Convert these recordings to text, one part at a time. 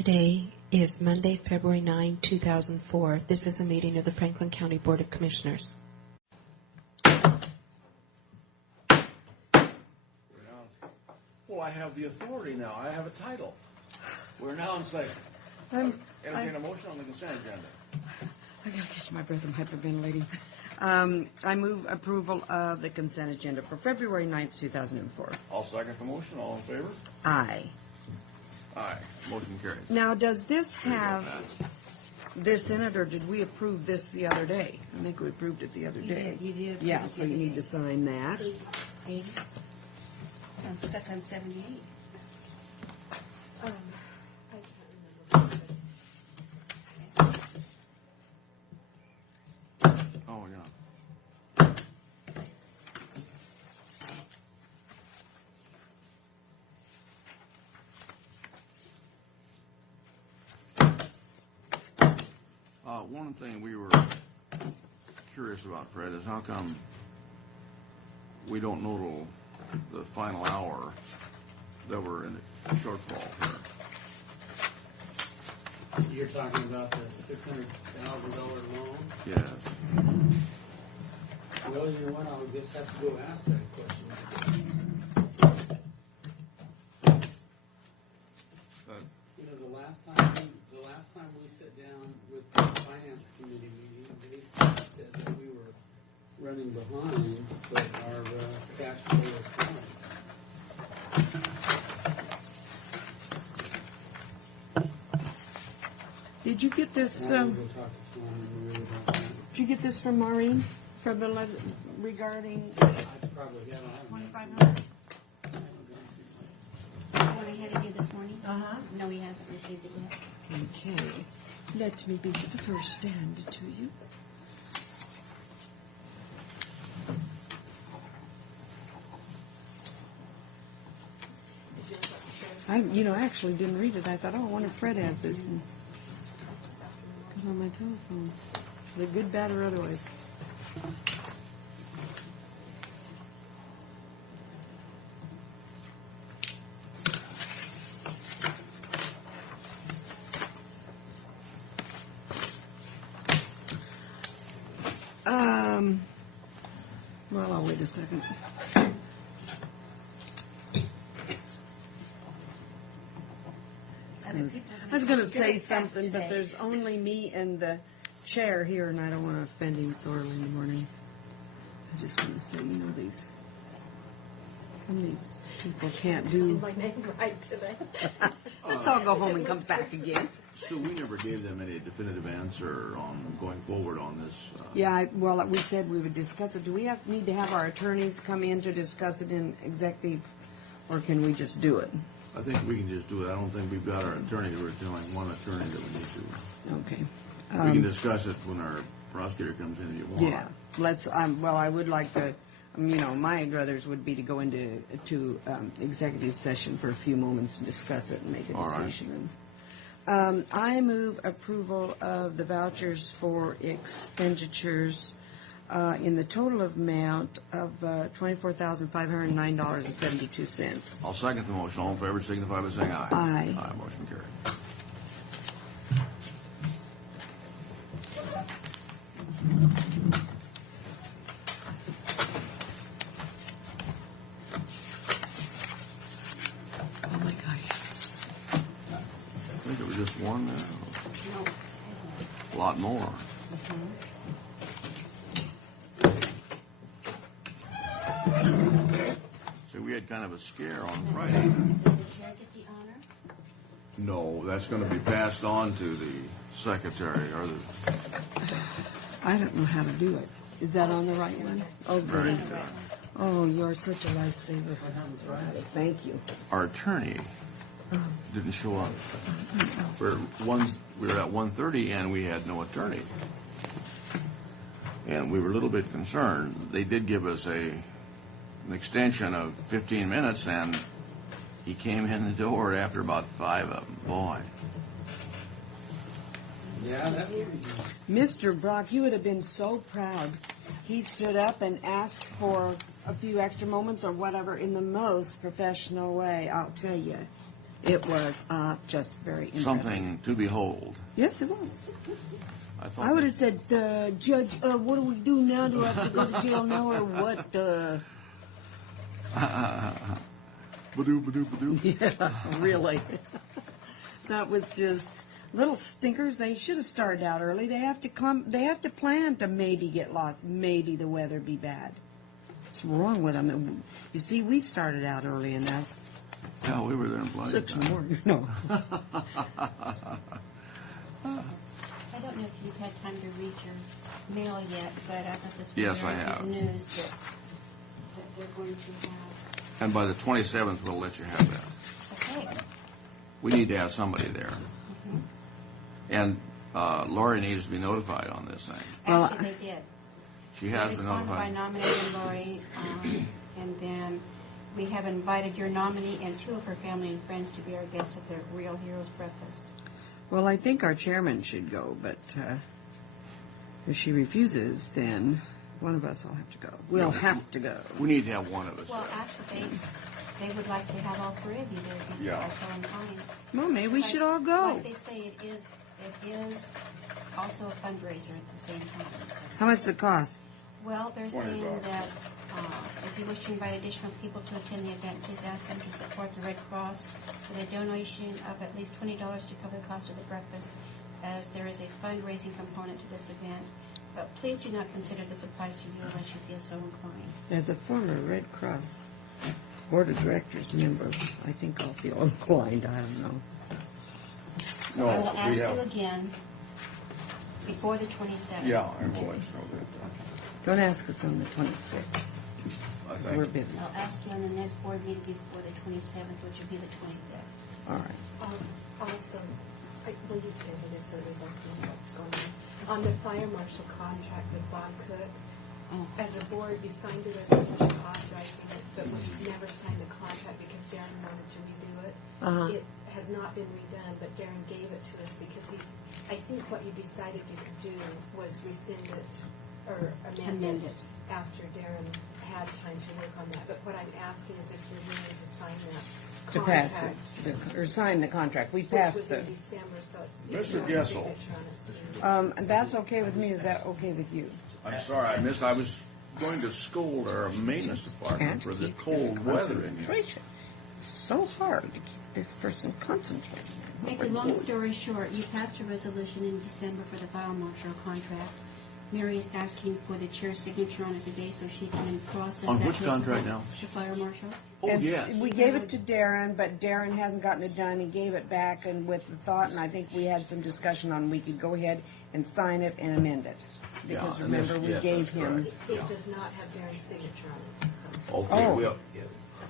Today is Monday, February 9, 2004. This is a meeting of the Franklin County Board of Commissioners. Well, I have the authority now. I have a title. We're now in second. Entertain a motion on the consent agenda. I gotta catch my breath. I'm hyperventilating. I move approval of the consent agenda for February 9th, 2004. I'll second the motion. All in favor? Aye. Aye. Motion carried. Now, does this have this in it, or did we approve this the other day? I think we approved it the other day. You did. Yeah, so you need to sign that. 80. I'm stuck on 78. Oh, yeah. One thing we were curious about, Fred, is how come we don't know till the final hour that we're in a shortfall here? You're talking about the $600,000 loan? Yes. Well, you know what, I'll just have to go ask that question. You know, the last time we sat down with the finance committee meeting, they said that we were running behind, but our cash flow was fine. Did you get this? Now we'll go talk to Tom and Marie about that. Did you get this from Maureen from the regarding? I probably have. 2,500. What I had to do this morning? No, he hasn't received it yet. Okay. Let me be the first hand to you. I actually didn't read it. I thought, I wonder if Fred has this. And got on my telephone. Is it good, bad, or otherwise? Well, I'll wait a second. I was going to say something, but there's only me and the chair here, and I don't want to offend him so early in the morning. I just want to say, some of these people can't do. My name right today. Let's all go home and come back again. So we never gave them any definitive answer on going forward on this. Yeah, we said we would discuss it. Do we need to have our attorneys come in to discuss it in executive, or can we just do it? I think we can just do it. I don't think we've got our attorney. We're telling one attorney that we need to. Okay. We can discuss it when our prosecutor comes in if you want. Yeah. Let's. Well, I would like to. My druthers would be to go into executive session for a few moments and discuss it and make a decision. All right. I move approval of the vouchers for expenditures in the total amount of $24,509.72. I'll second the motion. All in favor signify by saying aye. Aye. Aye. Motion carried. Oh my gosh. I think it was just one there. No. A lot more. So we had kind of a scare on Friday. Did the chair get the honor? No, that's going to be passed on to the secretary or the. I don't know how to do it. Is that on the right one? Oh, Very good. good. Oh, you're such a lifesaver. Thank you. Our attorney didn't show up. We were at 1:30 and we had no attorney. And we were a little bit concerned. They did give us an extension of 15 minutes, and he came in the door after about 5 of them. Boy. Yeah, that would be good. Mr. Brock, you would have been so proud. He stood up and asked for a few extra moments or whatever in the most professional way, I'll tell you. It was just very impressive. something to behold. Yes, it was. I thought I would have said, Judge, what do we do now? Do I have to go to jail now or what? Badoo, badoo, badoo. Yeah, really. That was just little stinkers. They should have started out early. They have to come. They have to plan to maybe get lost. Maybe the weather be bad. What's wrong with them? You see, we started out early enough. Yeah, we were there in plenty of 6 time. more. No. I don't know if you've had time to read your mail yet, but I thought this was Yes, I very have. good news that they're going to have. And by the 27th, we'll let you have that. Okay. We need to have somebody there. And Lori needs to be notified on this thing. Well, Actually, they did. She has They been responded by notified. nominating Lori, and then we have invited your nominee and 2 of her family and friends to be our guests at the Real Heroes Breakfast. Well, I think our chairman should go, but if she refuses, then one of us will have to go. We'll Yeah. have to go. We need to have one of us Well, there. actually, they would like to have all 3 of you there if you Yeah. are so inclined. Well, maybe we should all go. Like they say, it is also a fundraiser at the same time. So. How much does it cost? Well, they're saying $20. that if you wish to invite additional people to attend the event, please ask them to support the Red Cross with a donation of at least $20 to cover the cost of the breakfast, as there is a fundraising component to this event. But please do not consider this applies to you unless you feel so inclined. As a former Red Cross Board of Directors member, I think I'll feel inclined. I don't know. No, I will ask we you have. again before the 27th. Yeah, and we'll let you know that. Don't ask us on the 26th, I because we're think. busy. I'll ask you on the next board meeting before the 27th, which will be the 25th. All right. Awesome. Will you stand in this so we both know what's going on? On the fire marshal contract with Bob Cook, as a board, you signed the resolution authorizing it, but we never signed the contract because Darren wanted to redo it. It has not been redone, but Darren gave it to us because I think what you decided you could do was rescind it or amend it after Darren had time to work on that. But what I'm asking is if you're willing to sign that To contract. pass it, or sign the contract. We Which passed was it. in December, so it's Mr. not a Gessel. signature on it, so- That's okay with me. Is that okay with you? I'm sorry, I missed. I was going to scold our maintenance department for the Keep his cold weather in here. concentration. It's so hard to keep this person concentrated. Make a long story short, you passed a resolution in December for the fire marshal contract. Mary is asking for the chair's signature on it today so she can process On that which contract now? The fire marshal. Oh, And yes. We gave it to Darren, but Darren hasn't gotten it done. He gave it back, and with the thought, and I think we had some discussion on we could go ahead and sign it and amend it. Yeah, Because and this- remember, we yes, gave that's him. correct. It does not have Darren's signature on it, so Okay, Oh. well,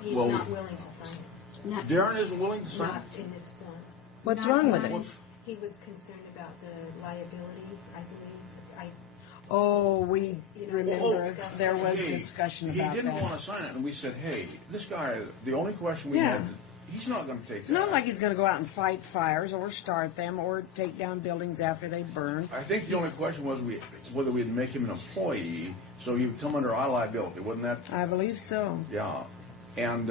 he's Well, not willing to sign it. Not, Darren isn't willing to sign Not it? in this form. What's Not wrong with mine. it? He was concerned about the liability, I believe. Oh, we You know, remember discussed there it. was Hey, discussion he about didn't that. want to sign it, and we said, hey, this guy, the only question we Yeah. had, he's not going to take It's that. not like he's going to go out and fight fires or start them or take down buildings after they burn. I think the only question was whether we'd make him an employee, so he would come under our liability, wasn't that? I believe so. Yeah. And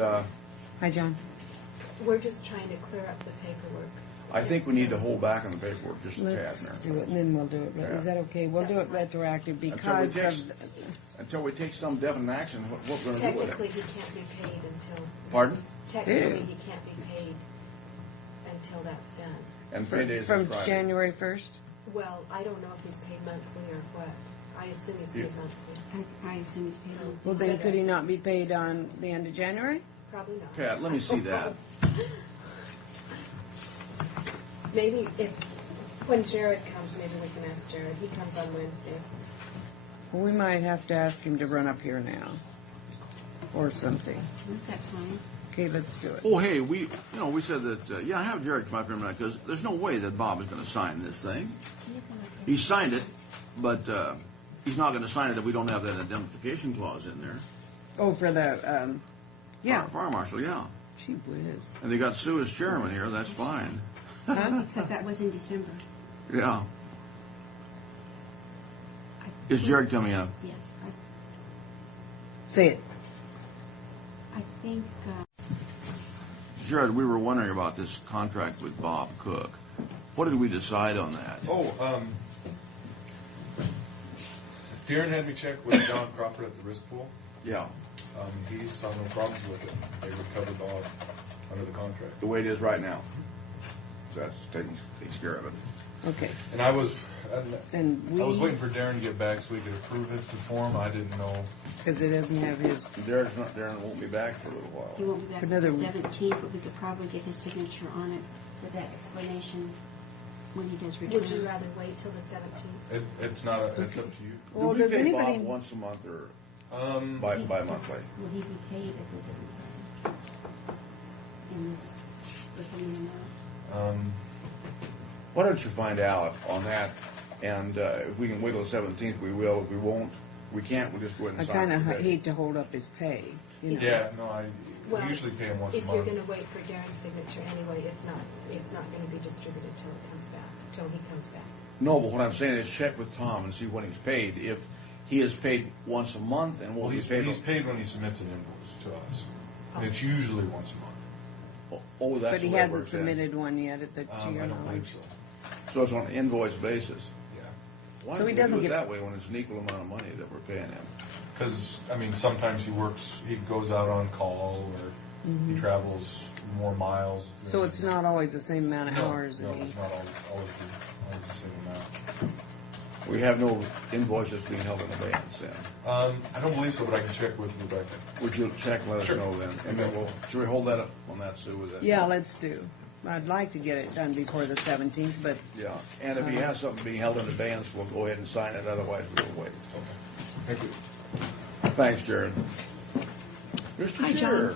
Hi, John. We're just trying to clear up the paperwork. I think we need to hold back on the paperwork just a tad, Let's Mayor. do it, and then we'll do it. Is that okay? We'll do That's it fine. retroactive Until we because take, of, until we take some definite action, what we're going to do with Technically, it. he can't be paid until. Pardon? Technically, Ew. he can't be paid until that's done. And paydays from is Friday. January 1st. Well, I don't know if he's paid monthly or what. I assume he's paid monthly. I assume he's paid. So- Well, then could he not be paid on the end of January? Probably not. Pat, let me see that. Maybe when Jared comes, maybe we can ask Jared. He comes on Wednesday. Well, we might have to ask him to run up here now or something. We've got time. Okay, let's do it. Oh, hey, we said that, yeah, have Jared come up here tonight, because there's no way that Bob is going to sign this thing. He signed it, but he's not going to sign it if we don't have that indemnification clause in there. Oh, for the, yeah. Fire marshal, yeah. Gee whiz. And they got Sue as chairman here, that's fine. Huh? Because that was in December. Yeah. Is Jared coming up? Yes. Say it. I think Jared, we were wondering about this contract with Bob Cook. What did we decide on that? Darren had me check with John Crawford at the risk pool. Yeah, He saw no problems with it. They would cover Bob under the contract. the way it is right now. So that's takes care of it. Okay. And I was And waiting for Darren to get back so we could approve it to form. I didn't know. because it doesn't have his, Darren won't be back for a little while. He won't be back Another until one. the 17th, but we could probably get his signature on it for that explanation when he does return. Would you rather wait till the 17th? It's not. It's up to you. well, Do we does pay anybody, Bob once a month or Um, bi-monthly? Will he be paid if this isn't signed? In this, within the amount? Why don't you find out on that, and if we can wait till the 17th, we will. If we won't, we can't, we'll just go ahead I and sign kind it of today. hate to hold up his pay, you know. yeah. No. Well, We usually pay him once a If you're month. going to wait for Darren's signature anyway, it's not going to be distributed till it comes back, till he comes back. No, but what I'm saying is check with Tom and see when he's paid. If he is paid once a month and Well, won't be he's paid. paid when he submits an invoice to us. And it's usually once a month. Oh, that's But he the way it hasn't works then. submitted one yet to I your don't believe knowledge. so. So it's on an invoice basis. Yeah. Why So do he we doesn't do it get- that way when it's an equal amount of money that we're paying him? Because, I mean, sometimes he goes out on call or he travels more miles. So it's not always the same amount of No, hours. no, and it's not always the same amount. We have no invoices being held in abeyance then. I don't believe so, but I can check with Rebecca. Would you check and let us Sure. know then? And then should we hold that up on that, Sue? With that? Yeah, let's do. I'd like to get it done before the 17th, but Yeah, and if he has something being held in abeyance, we'll go ahead and sign it, otherwise we'll wait. Okay. Thank you. Thanks, Jared. Mr. Hi, John. Chair.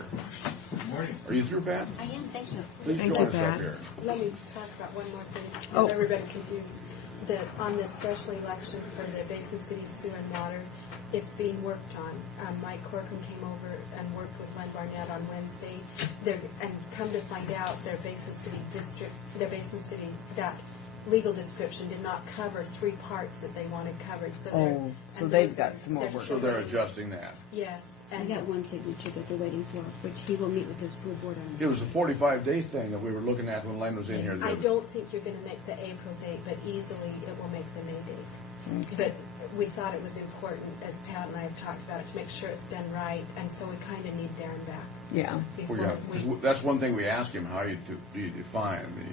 Morning. Are you through, Pat? I am, thank you. Please Thank join you, us up Pat. here. Let me talk about one more thing, Oh. with everybody confused. That on this special election for the Basin City Sewer and Water, it's being worked on. Mike Corcoran came over and worked with Len Barnett on Wednesday. And come to find out, their Basin City, that legal description did not cover 3 parts that they wanted covered. So so they've got some more work. So they're adjusting that. Yes. I And got one signature that they're waiting for, which he will meet with the school board on. It was a 45-day thing that we were looking at when Len was in here. I don't think you're going to make the April date, but easily it will make the May date. Okay. But we thought it was important, as Pat and I have talked about it, to make sure it's done right, and so we kind of need Darren back yeah. before Well, yeah, we. 'cause that's one thing we asked him, how do you define the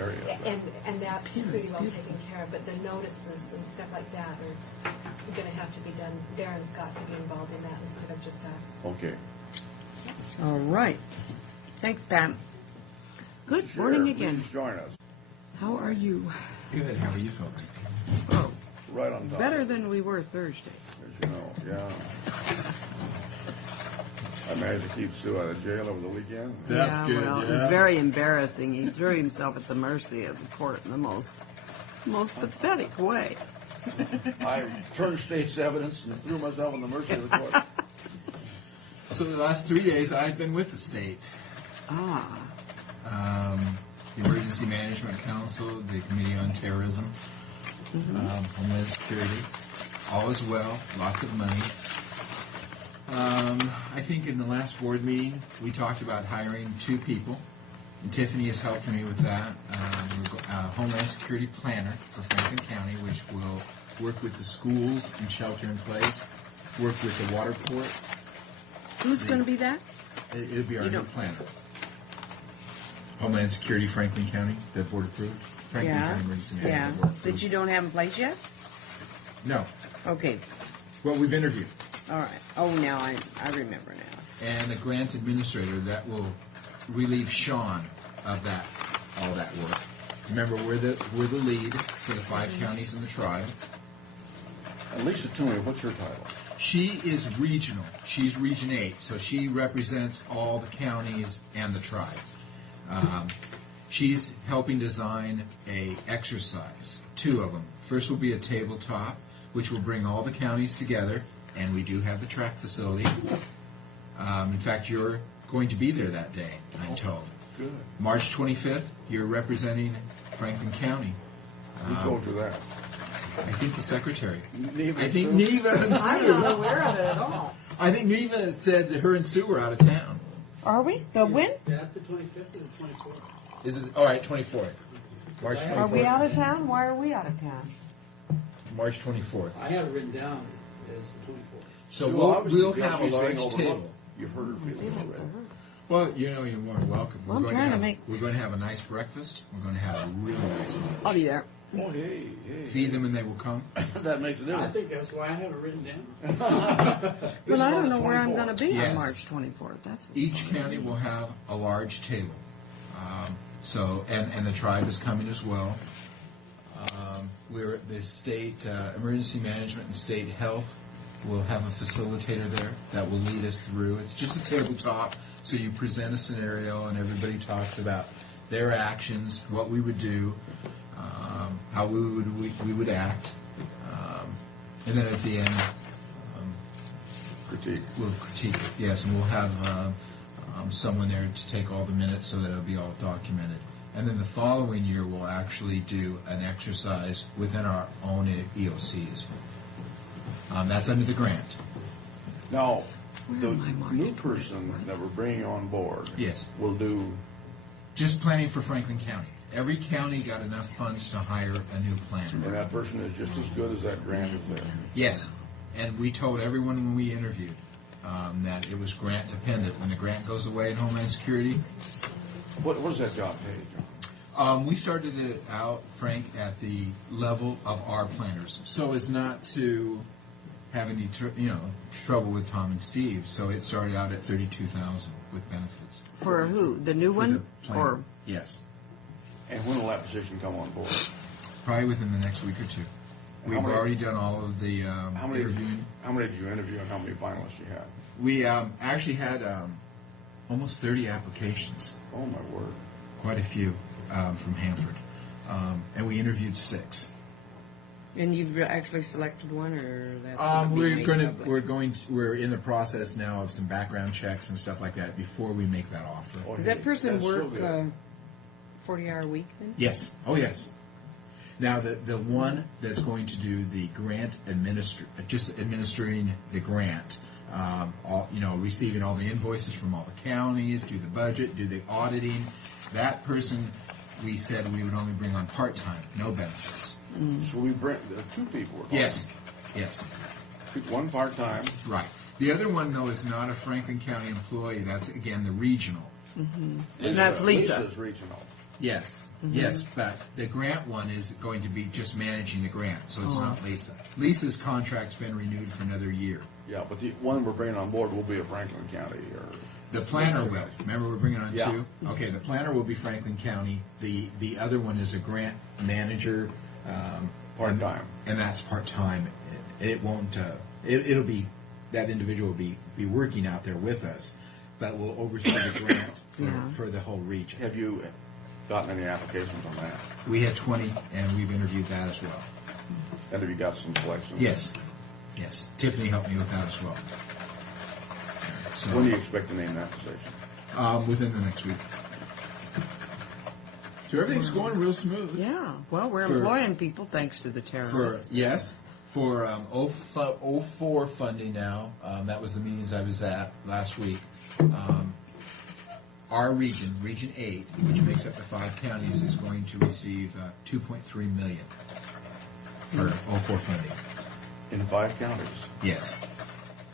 area. And that's pretty well taken care of, but the notices and stuff like that are going to have to be done. Darren's got to be involved in that instead of just us. Okay. All right. Thanks, Pat. Good morning Chair, again. Please join us. How are you? Good. How are you folks? Oh, Right on top. better than we were Thursday. As you know, yeah. I managed to keep Sue out of jail over the weekend. That's yeah, good, well, it yeah. was very embarrassing. He threw himself at the mercy of the court in the most pathetic way. I turned state's evidence and threw myself on the mercy of the court. So the last 3 days, I've been with the state. The Emergency Management Council, the Committee on Terrorism, Homeland Security. All is well. Lots of money. I think in the last board meeting, we talked about hiring 2 people. And Tiffany has helped me with that. Homeland Security Planner for Franklin County, which will work with the schools and shelter in place, work with the water port. Who's going to be that? It'll be our You new don't- planner. Homeland Security, Franklin County, the board approved. Franklin Yeah. County Emergency Yeah. Management Board That approved. you don't have in place yet? No. Okay. Well, we've interviewed. All right. Oh, now I remember now. And the grant administrator, that will relieve Sean of all that work. Remember, we're the lead for the 5 counties in the tribe. And Lisa Toomey, what's her title? She is regional. She's Region 8, so she represents all the counties and the tribe. She's helping design a exercise, 2 of them. First will be a tabletop, which will bring all the counties together, and we do have the track facility. In fact, you're going to be there that day, I'm told. Good. March 25th, you're representing Franklin County. Who told you that? I think the secretary. Neva I think Sue? Neva and I'm Sue. not aware of it at all. I think Neva said that her and Sue were out of town. Are we? The when? Yeah, the 25th and the 24th. Is it, all right, 24th. March 24th. Are we out of town? Why are we out of town? March 24th. I have it written down as the 24th. So Sue, we'll obviously, have a she's being large overlooked. table. You've heard her feelings already. Well, you know, you're more than welcome. Well, I'm trying to make- We're going to have a nice breakfast. We're going to have a really nice lunch. I'll be there. Oh, hey, hey. Feed them and they will come. That makes a I difference. think that's why I have it written down. This Well, is I on don't the know where I'm 24th. going to be Yes. on March 24th. That's what's Each going on. county will have a large table. And the tribe is coming as well. The state emergency management and state health will have a facilitator there that will lead us through. It's just a tabletop, so you present a scenario and everybody talks about their actions, what we would do, how we would act, and then at the end Critique. we'll critique it. Yes, and we'll have someone there to take all the minutes so that it'll be all documented. And then the following year, we'll actually do an exercise within our own EOCs. That's under the grant. Now, Where the am I, March new person 24th? that we're bringing on board Yes. will do, Just planning for Franklin County. Every county got enough funds to hire a new and planner. that person is just as good as that grant is there. Yes. And we told everyone when we interviewed that it was grant dependent. When the grant goes away in Homeland Security, What does that job pay, John? we started it out, Frank, at the level of our planners, so as not to have any trouble with Tom and Steve. So it started out at $32,000 with benefits. For who? The new For one? the planner. Or Yes, And when will that position come on board? probably within the next week or two. And We've how many- already done all of the How many interviewing. did you interview and how many finalists you had? We actually had almost 30 applications, Oh, my word. quite a few from Hanford, and we interviewed 6. and you've actually selected one, or that's gonna be We're made going public? we're in the process now of some background checks and stuff like that before we make that offer. Oh, Does that hey, person that's so work good. 40-hour week then? Yes. Oh, yes. Now, the one that's going to do the grant just administering the grant, receiving all the invoices from all the counties, do the budget, do the auditing, that person, we said we would only bring on part-time, no benefits. So we bring, there are 2 people we're calling. Yes. Yes. One part-time. Right. The other one, though, is not a Franklin County employee. That's, again, the regional. And that's Lisa. Lisa's regional. Yes, yes, but the grant one is going to be just managing the grant, so it's not Lisa. Lisa's contract's been renewed for another year. Yeah, but the one we're bringing on board will be a Franklin County or. The planner will. Remember, we're bringing on Yeah. 2? Okay, the planner will be Franklin County. The other one is a grant manager. Part-time. And that's part-time. It won't, it'll be, that individual will be working out there with us, but will oversee the grant for the whole region. Have you gotten any applications on that? We had 20, and we've interviewed that as well. And have you got some selections? Yes, yes. Tiffany helped me with that as well. So, When do you expect to name that position? within the next week. So everything's going real smooth. Yeah. Well, we're For- employing people thanks to the terrorists. For 04 funding now. That was the meetings I was at last week. Our region, Region 8, which makes up the 5 counties, is going to receive $2.3 million for 04 funding. In 5 counties. Yes.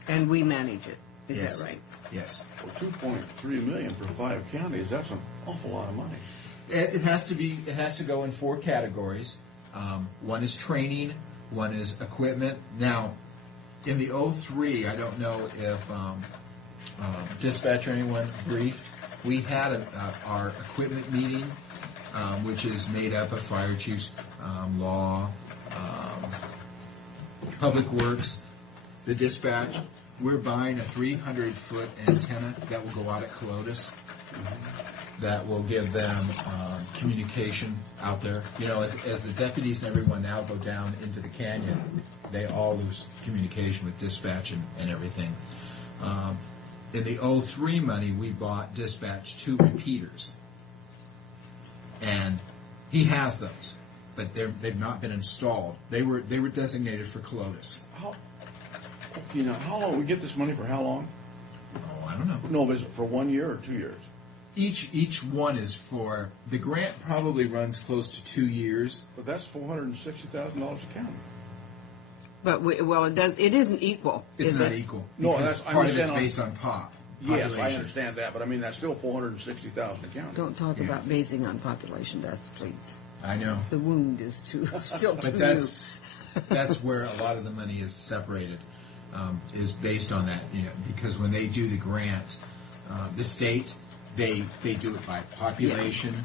And we manage it. Is Yes. that right? Yes. Well, $2.3 million for 5 counties, that's an awful lot of money. It has to go in 4 categories. One is training, one is equipment. Now, in the 03, I don't know if dispatch or anyone briefed. We had our equipment meeting, which is made up of fire chiefs, law, public works, the dispatch. We're buying a 300-foot antenna that will go out at Colotus. That will give them communication out there. You know, as the deputies and everyone now go down into the canyon, they all lose communication with dispatch and everything. In the 03 money, we bought dispatch 2 repeaters. And he has those, but they've not been installed. They were designated for Colotus. How long, we get this money for how long? Oh, I don't know. No, but is it for 1 year or 2 years? Each one is for, the grant probably runs close to 2 years. But that's $460,000 a county. But it isn't equal. It's is not it? equal. No, because that's- I part of it's understand on- based on pop. Yes, I population. understand that, but I mean, that's still $460,000 a county. Don't talk Yeah. about basing on population deaths, please. I know. The wound is still too But new. that's where a lot of the money is separated, is based on that. You know, because when they do the grant, the state they do it by population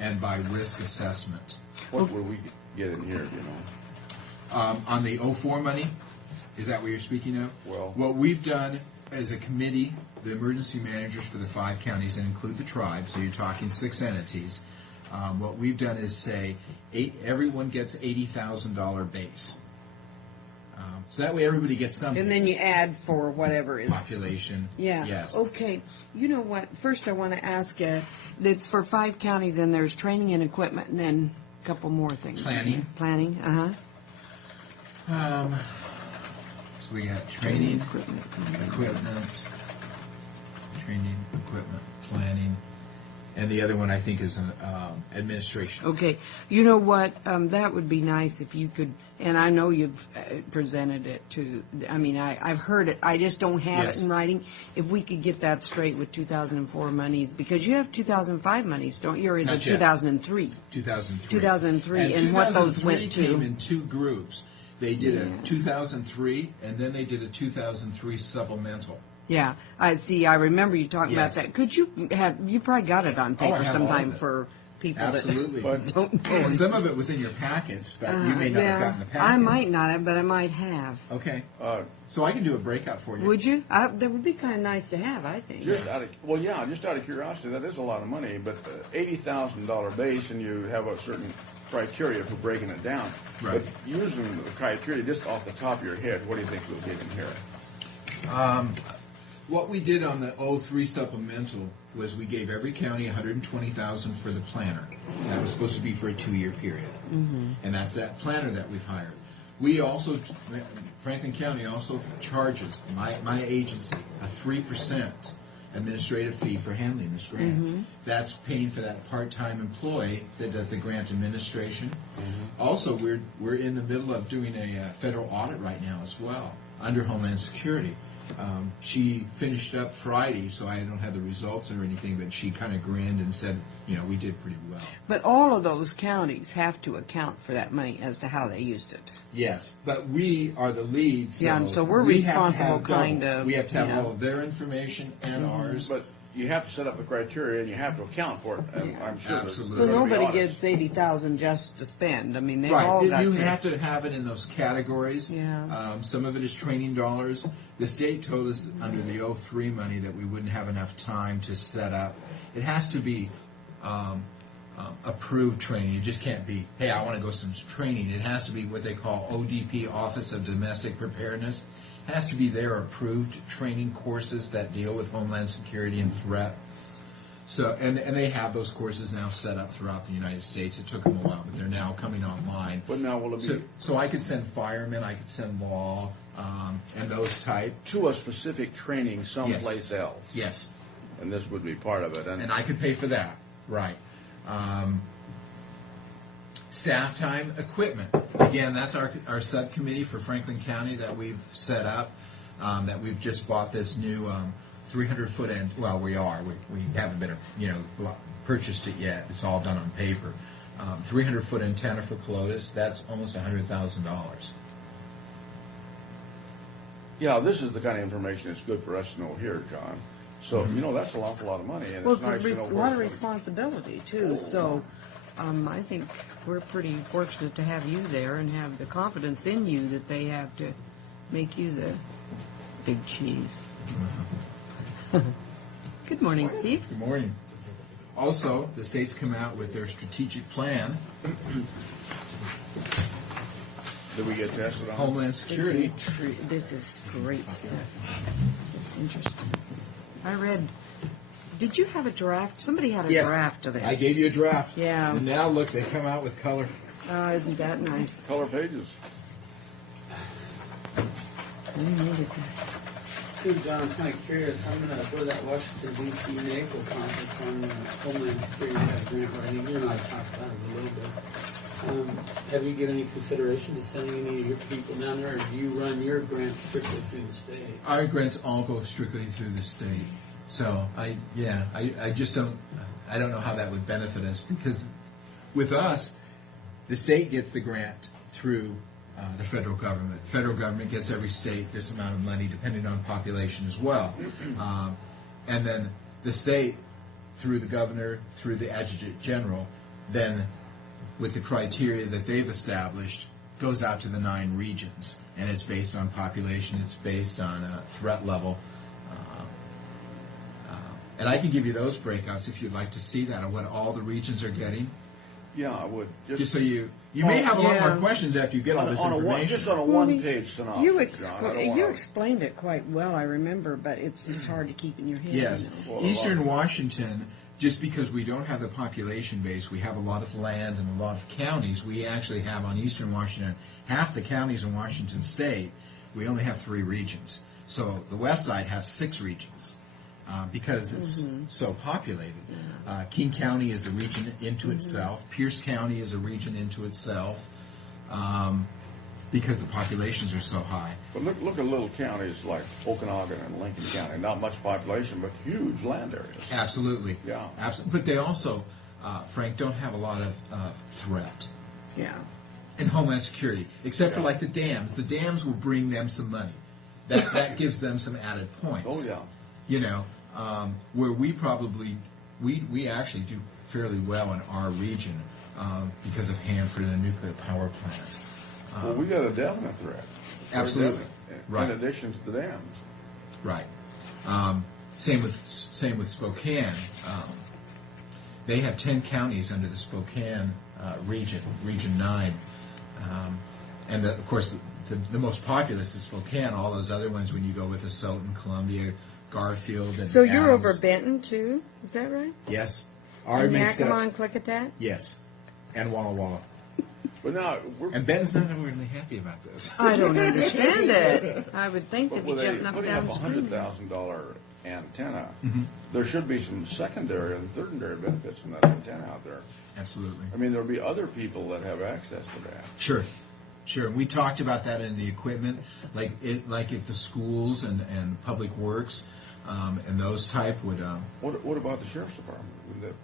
and by risk assessment. What would we get in here, you know? On the 04 money, is that what you're speaking of? Well- what we've done as a committee, the emergency managers for the 5 counties, and include the tribe, so you're talking 6 entities. What we've done is say everyone gets $80,000 base. So that way everybody gets something. And then you add for whatever is Population. Yeah. Yes. Okay. You know what? First, I want to ask you. It's for 5 counties, and there's training and equipment, and then a couple more things. Planning. Planning. So we got training, equipment, planning, and the other one I think is administration. Okay. You know what? That would be nice if you could. And I know you've presented it to. I mean, I've heard it. I just don't have Yes. it in writing. If we could get that straight with 2004 monies, because you have 2005 monies, don't you? Or is Not it yet. 2003? 2003. 2003, and what those went 2003 to. came in 2 groups. They did Yeah. a 2003, and then they did a 2003 supplemental. Yeah, I see. I remember you talking Yes. about that. Could you have? You probably got it on Oh, I paper have all sometime of it. for people Absolutely. that don't know. And some of it was in your packets, but you may not have gotten the packet. I might not have, but I might have. Okay. Uh, So I can do a breakout for you. Would you? That would be kind of nice to have, I think. just out of curiosity, that is a lot of money, but $80,000 base, and you have a certain criteria for breaking it down. Right. But using the criteria just off the top of your head, what do you think we'll get in here? What we did on the 03 supplemental was we gave every county $120,000 for the planner. That was supposed to be for a 2-year period. And that's that planner that we've hired. We also, Franklin County also charges my agency a 3% administrative fee for handling this grant. That's paying for that part-time employee that does the grant administration. Also, we're in the middle of doing a federal audit right now as well under Homeland Security. She finished up Friday, so I don't have the results or anything, but she kind of grinned and said, you know, we did pretty well. But all of those counties have to account for that money as to how they used it. Yes, but we are the lead, so, Yeah, and so we're we have to responsible have double. kind of, We have to have yeah. all of their information and ours. But you have to set up a criteria, and you have to account for it, and Yeah. I'm sure Absolutely. So there's gonna be nobody audits. gets 80,000 just to spend. I mean, they've all Right, got you to. have to have it in those categories. Yeah. Some of it is training dollars. The state told us under the 03 money that we wouldn't have enough time to set up. It has to be approved training. It just can't be, hey, I want to go some training. It has to be what they call ODP, Office of Domestic Preparedness. It has to be their approved training courses that deal with Homeland Security and threat. So, and they have those courses now set up throughout the United States. It took them a while, but they're now coming online. But now will it be So I could send firemen, I could send law, and those type. to a specific training someplace else? Yes, And this would be part of it. and I could pay for that. Right. Staff time, equipment. Again, that's our subcommittee for Franklin County that we've set up. That we've just bought this new 300-foot end. Well, we haven't been purchased it yet. It's all done on paper. 300-foot antenna for Clotus. That's almost $100,000. Yeah, this is the kind of information that's good for us to know here, John. So, that's an awful lot of money, and Well, it's it's nice to know a where lot of it's responsibility, too. So I think we're pretty fortunate to have you there and have the confidence in you that they have to make you the big cheese. Good morning, Steve. Good morning. Also, the state's come out with their strategic plan. Did we get tested on? Homeland Security. This is great stuff. It's interesting. I read. Did you have a draft? Somebody had a draft of this. I gave you a draft. Yeah. And now look, they come out with color. Isn't that nice? Color pages. We needed that. too, John, I'm kind of curious. I'm going to go to that Washington, D.C. NACO conference on Homeland Security. We have a grant writing. You and I talked about it a little bit. Have you given any consideration to sending any of your people down there, or do you run your grants strictly through the state? Our grants all go strictly through the state. So I just don't know how that would benefit us, because with us, the state gets the grant through the federal government. Federal government gets every state this amount of money, depending on population as well. And then the state, through the governor, through the adjutant general, then with the criteria that they've established, goes out to the 9 regions. And it's based on population, it's based on threat level. And I can give you those breakouts if you'd like to see that, of what all the regions are getting. Yeah, I would. Just so you may have a lot more questions after you get all this information. Just on a one-page synopsis, John. I don't You wanna- explained it quite well, I remember, but it's just hard to keep in your head. Yes. you know. Well, Eastern Washington, just because we don't have the population base, we have a lot of land and a lot of counties. We actually have on Eastern Washington, half the counties in Washington State, we only have 3 regions. So the west side has 6 regions. Because it's so populated. King County is a region into itself. Pierce County is a region into itself, because the populations are so high. But look at little counties like Okanagan and Lincoln County. Not much population, but huge land areas. Absolutely. Yeah. But they also, Frank, don't have a lot of threat Yeah. in Homeland Security, except for like the dams. The dams will bring them some money. That gives them some added points. Oh, yeah. You know, where we probably, we actually do fairly well in our region because of Hanford and a nuclear power plant. Well, we got a definite threat. Very Absolutely. definite, Right. In addition to the dams. Right. Same with Spokane. They have 10 counties under the Spokane region, Region 9. And of course, the most populous is Spokane. All those other ones, when you go with Asotin, Columbia, Garfield, and So you're Adams. over Benton, too? Is that right? Yes. And makes Yakima up. and Klickitat? Yes. And Walla Walla. But now, we're And Benton's not really happy about this. I don't understand it. I would think they'd be with jumping up putting and up down a screaming. $100,000 antenna. Mm-hmm. There should be some secondary and tertiary benefits from that antenna out there. Absolutely. I mean, there'll be other people that have access to that. Sure. And we talked about that in the equipment, like if the schools and public works and those type would. What about the sheriff's department?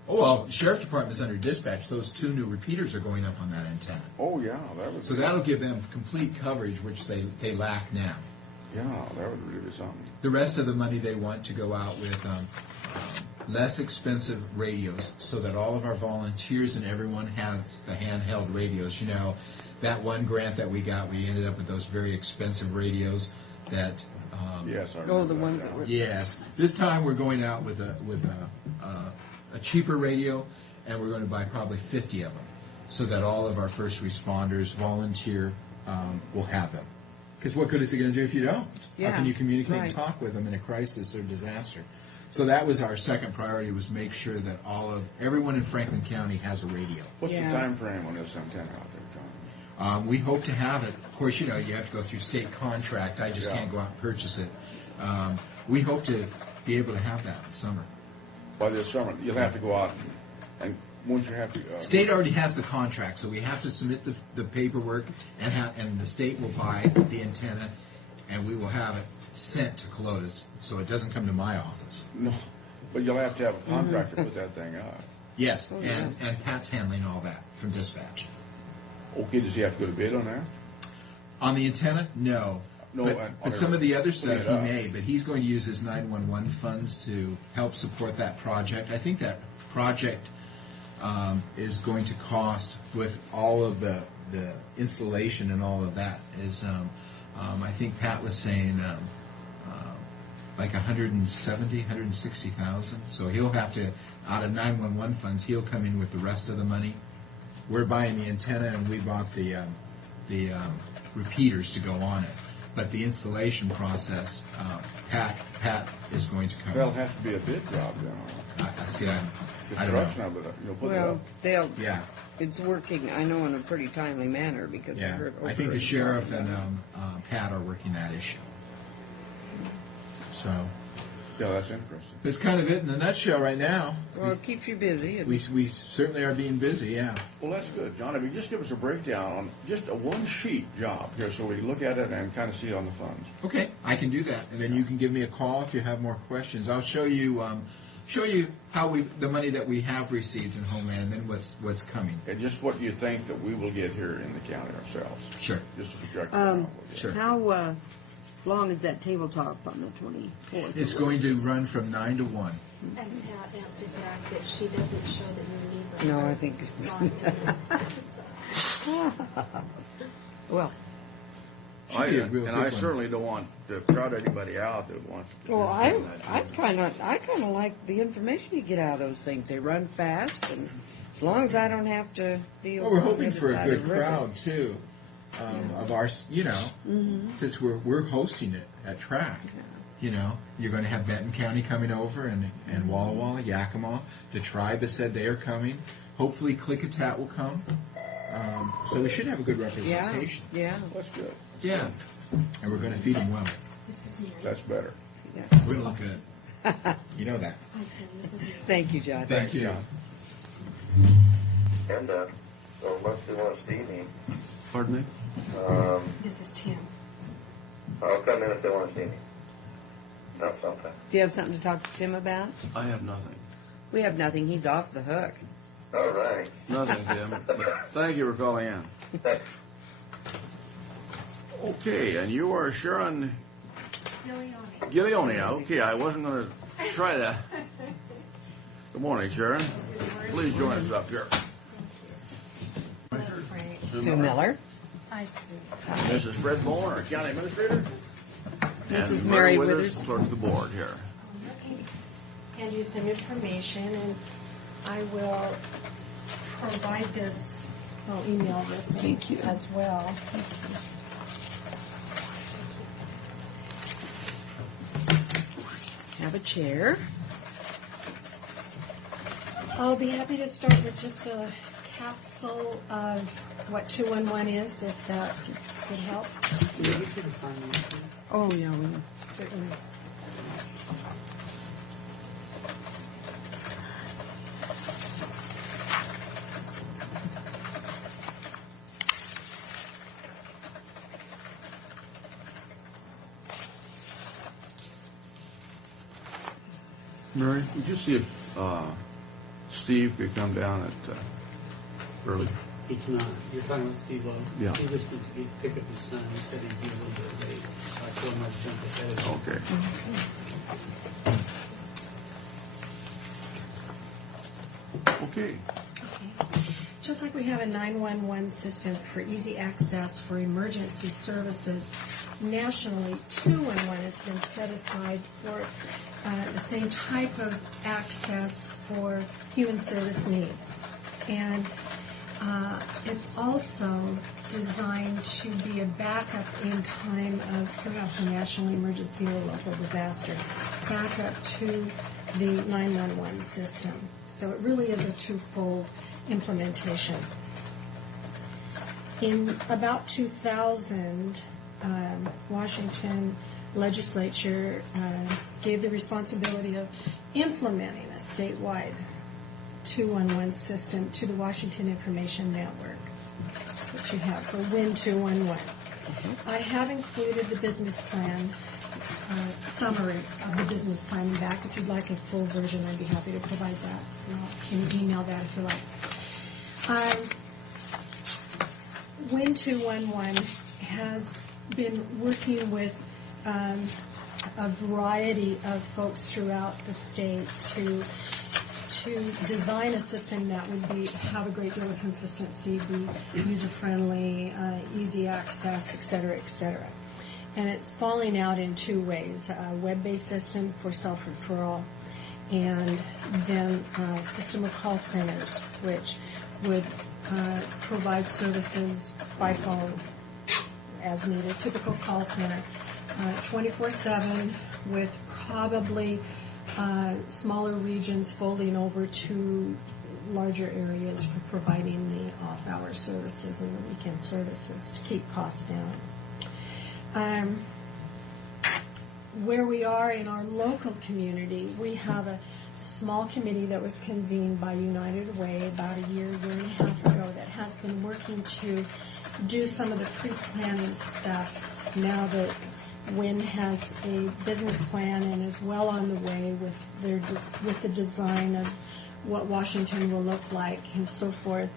The sheriff's department is under dispatch. Those 2 new repeaters are going up on that antenna, Oh yeah, that would. so that'll give them complete coverage, which they lack now. Yeah, that would really be something. The rest of the money they want to go out with less expensive radios, so that all of our volunteers and everyone has the handheld radios. You know, that one grant that we got, we ended up with those very expensive radios that. Yes, I remember Oh, the ones that were... Yes. This time we're going out with a cheaper radio, and we're going to buy probably 50 of them, so that all of our first responders, volunteer, will have them. Because what good is it going to do if you don't? Yeah, How can you communicate and right. talk with them in a crisis or disaster? So that was our second priority, was make sure that everyone in Franklin County has a radio. What's Yeah. the time frame on this antenna out there, John? We hope to have it. Of course, you know, you have to go through state contract. I just Yeah. can't go out and purchase it. We hope to be able to have that in summer. By this summer, you'll have to go out and once you have to. State already has the contract, so we have to submit the paperwork, and the state will buy the antenna, and we will have it sent to Colotas, so it doesn't come to my office. No, but you'll have to have a contract to put that thing out. Yes, and Pat's handling all that from dispatch. Okay, does he have to go to bid on that? On the antenna, no. No, but some of the other putting stuff it he up. may, but he's going to use his 911 funds to help support that project. I think that project is going to cost, with all of the installation and all of that, is I think Pat was saying like 170, 160,000. So he'll have to, out of 911 funds, he'll come in with the rest of the money. We're buying the antenna, and we bought the repeaters to go on it. But the installation process, Pat is going to cover. That'll have to be a bid job then. I don't know. Construction of it, put it Well, up. they'll... Yeah, It's working, I know, in a pretty timely manner, because I yeah. heard... I think the Oprah sheriff talking and about it. Pat are working that issue. So Yeah, that's interesting. that's kind of it in a nutshell right now. Well, it keeps you busy. We certainly are being busy, yeah. Well, that's good. John, if you just give us a breakdown on just a one-sheet job here so we look at it and kind of see on the funds. Okay, I can do that, and then you can give me a call if you have more questions. I'll show you how the money that we have received in Homeland, and then what's coming. And just what you think that we will get here in the county ourselves. Sure. Just to project it out. We'll get. Sure. How long is that tabletop on the 24th? It's going to run from 9 to 1. And Nancy's asked that she doesn't show that you need. No, I think. Well, Should be a real And quick I one. certainly don't want to crowd anybody out that wants to. well, participate I in that. kind of like the information you get out of those things. They run fast, and as long as I don't have to be. Well, we're over on the hoping other for a side good of the river. crowd too, of our, since we're hosting it at Track. You know, you're going to have Benton County coming over and Walla Walla, Yakima. The tribe has said they are coming. Hopefully, Klickitat will come. So we should have a good Yeah, representation. yeah. That's good. Yeah. And we're going to feed them well. This is Mary. That's better. Yes. We're going to look good. You know that. Hi, Tim. This is Mary. Thank you, John. Thank you. John. And so unless they want to see me, Pardon me? This is Tim. I'll come in if they want to see me. Not something. Do you have something to talk to Tim about? I have nothing. We have nothing. He's off the hook. All right. Nothing, Tim. But thank you for calling in. Thanks. Okay, and you are Sharon Giuliani. Gileone. Okay, I wasn't going to try that. Good morning, Sharon. Please join us up here. Sue Miller. I see. Mrs. Fred Bowen, our county administrator. Mrs. And Mary Withers, Withers. clerk of the board here. And you some information, and I will provide this, I'll email this Thank you. as well. Have a chair. I'll be happy to start with just a capsule of what 211 is, if that would help. Can you get to the finance, please? Oh, yeah, we Certainly. Mary, would you see if Steve could come down at early? He cannot. You're talking about Steve Lowe? Yeah. He was going to pick up his son. He said he'd be a little bit late. So I told him I'd jump ahead of him. Okay. Just like we have a 911 system for easy access for emergency services, nationally, 211 has been set aside for the same type of access for human service needs. And it's also designed to be a backup in time of perhaps a national emergency or local disaster, backup to the 911 system. So it really is a twofold implementation. In about 2000, Washington legislature gave the responsibility of implementing a statewide 211 system to the Washington Information Network. That's what you have. So WIN 211. I have included the business plan, summary of the business plan in back. If you'd like a full version, I'd be happy to provide that. You can email that if you like. WIN 211 has been working with a variety of folks throughout the state to design a system that would have a great deal of consistency, be user-friendly, easy access, et cetera, et cetera. And it's falling out in two ways: a web-based system for self-referral, and then a system of call centers, which would provide services by phone as needed. Typical call center, 24/7, with probably smaller regions folding over to larger areas for providing the off-hour services and the weekend services to keep costs down. where we are in our local community, we have a small committee that was convened by United Way about a year and a half ago that has been working to do some of the pre-planning stuff now that WIN has a business plan and is well on the way with the design of what Washington will look like and so forth.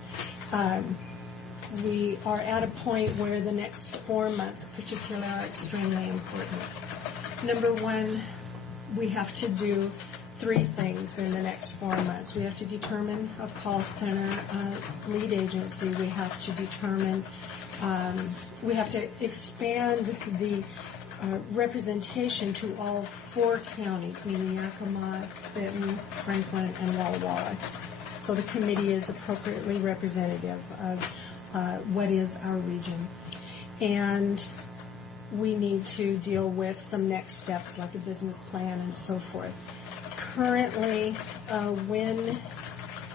We are at a point where the next 4 months particularly are extremely important. Number one, we have to do 3 things in the next 4 months. We have to determine a call center lead agency. We have to determine, we have to expand the representation to all 4 counties, meaning Yakima, Benton, Franklin, and Walla Walla. So the committee is appropriately representative of what is our region. And we need to deal with some next steps like a business plan and so forth. Currently, WIN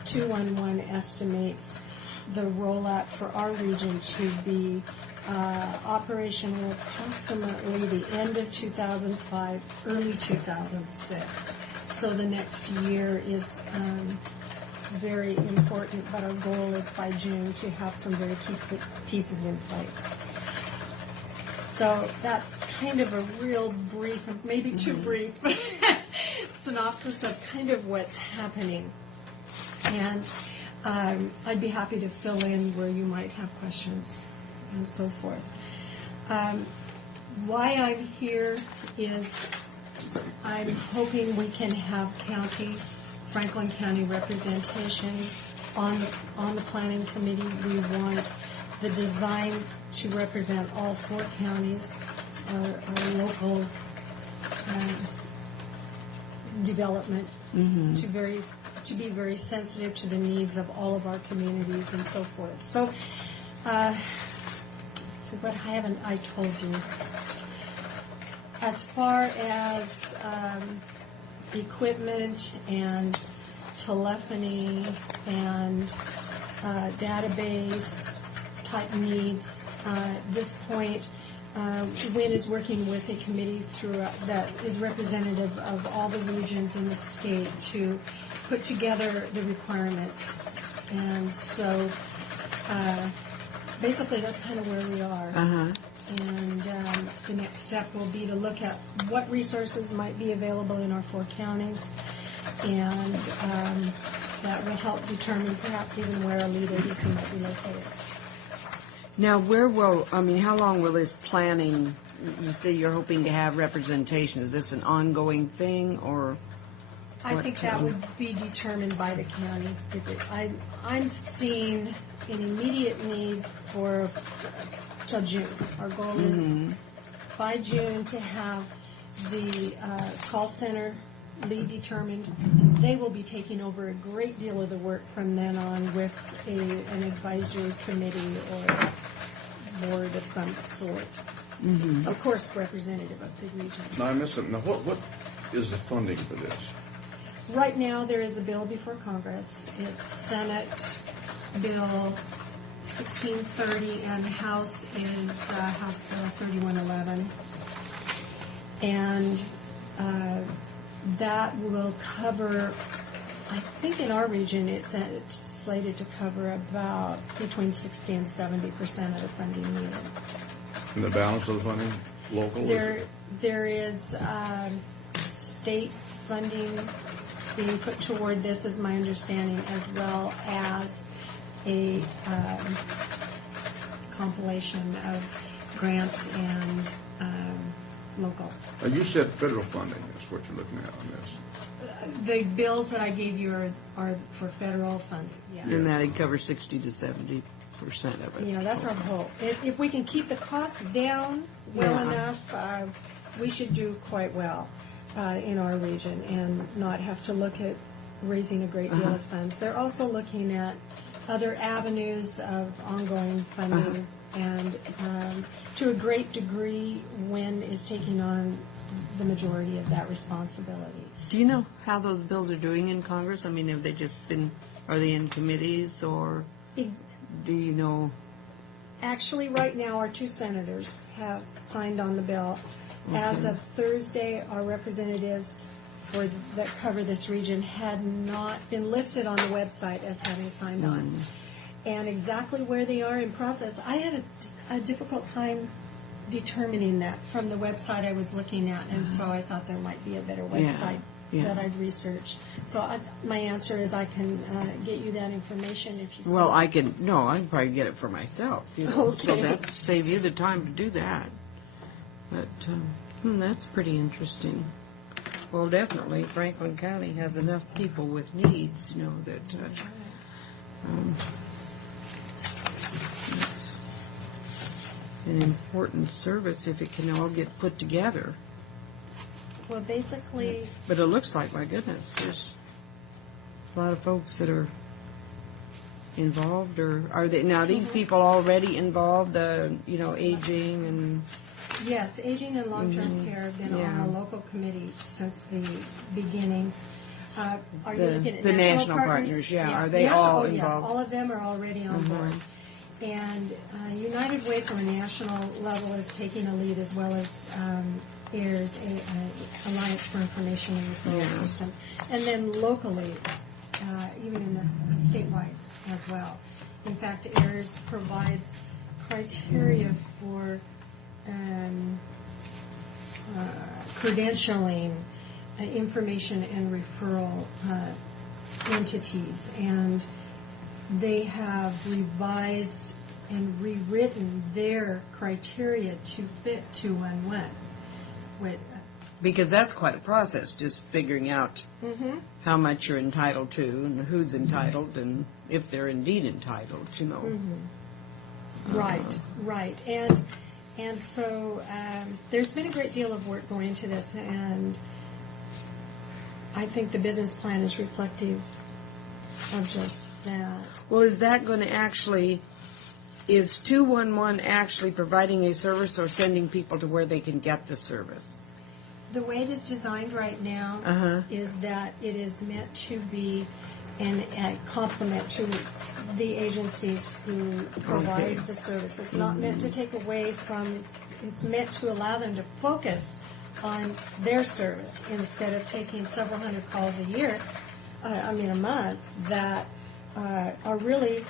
211 estimates the rollout for our region to be operational approximately the end of 2005, early 2006. So the next year is very important, but our goal is by June to have some very key pieces in place. So that's kind of a real brief, maybe too brief, synopsis of kind of what's happening. And I'd be happy to fill in where you might have questions and so forth. Why I'm here is I'm hoping we can have Franklin County representation on the planning committee. We want the design to represent all 4 counties, our local development, to be very sensitive to the needs of all of our communities and so forth. So what haven't I told you? As far as equipment and telephony and database type needs, at this point, WIN is working with a committee that is representative of all the regions in the state to put together the requirements. And so basically that's kind of where we are. And the next step will be to look at what resources might be available in our 4 counties, and that will help determine perhaps even where a lead agency might be located. Now, how long will this planning, you say you're hoping to have representation, is this an ongoing thing, or? I think that would be determined by the county. I'm seeing an immediate need for till June. Our goal is by June to have the call center lead determined. They will be taking over a great deal of the work from then on with an advisory committee or board of some sort. Of course, representative of the region. Now, I missed something. Now, what is the funding for this? Right now, there is a bill before Congress. It's Senate Bill 1630, and the House is House Bill 3111. And that will cover, I think in our region, it's slated to cover about between 60 and 70% of the funding needed. And the balance of the funding, local? There is state funding being put toward this, is my understanding, as well as a compilation of grants and local. You said federal funding. That's what you're looking at on this. The bills that I gave you are for federal funding. Yeah. And that'd cover 60 to 70% of it. Yeah, that's our hope. If we can keep the costs down well enough, we should do quite well in our region and not have to look at raising a great deal of funds. They're also looking at other avenues of ongoing funding, and to a great degree, WIN is taking on the majority of that responsibility. Do you know how those bills are doing in Congress? I mean, have they just been, are they in committees, or do you know? Actually, right now, our 2 senators have signed on the bill. As of Thursday, our representatives that cover this region had not been listed on the website as having signed on. And exactly where they are in process, I had a difficult time determining that from the website I was looking at, and so I thought there might be a better website that I'd research. So my answer is I can get you that information if you. Well, I can probably get it for myself. So that save you the time to do that. But that's pretty interesting. Well, definitely, Franklin County has enough people with needs, that. That's right. It's an important service if it can all get put together. Well, basically. But it looks like, my goodness, there's a lot of folks that are involved, or are they now? These people already involved, aging and. Yes, aging and long-term care have been on a local committee since the beginning. Are you looking at the national partners? Are they all involved? Yes, all of them are already on board. And United Way from a national level is taking a lead, as well as AIRS, Alliance for Information and Referral Systems, and then locally, even in the statewide as well. In fact, AIRS provides criteria for credentialing, information and referral entities, and they have revised and rewritten their criteria to fit 211. Because that's quite a process, just figuring out how much you're entitled to and who's entitled and if they're indeed entitled, Right. And so there's been a great deal of work going into this, and I think the business plan is reflective of just that. Well, is that going to is 211 actually providing a service or sending people to where they can get the service? The way it is designed right now is that it is meant to be a complement to the agencies who provide the service. It's not meant to take away from, it's meant to allow them to focus on their service instead of taking several hundred calls a month, that are really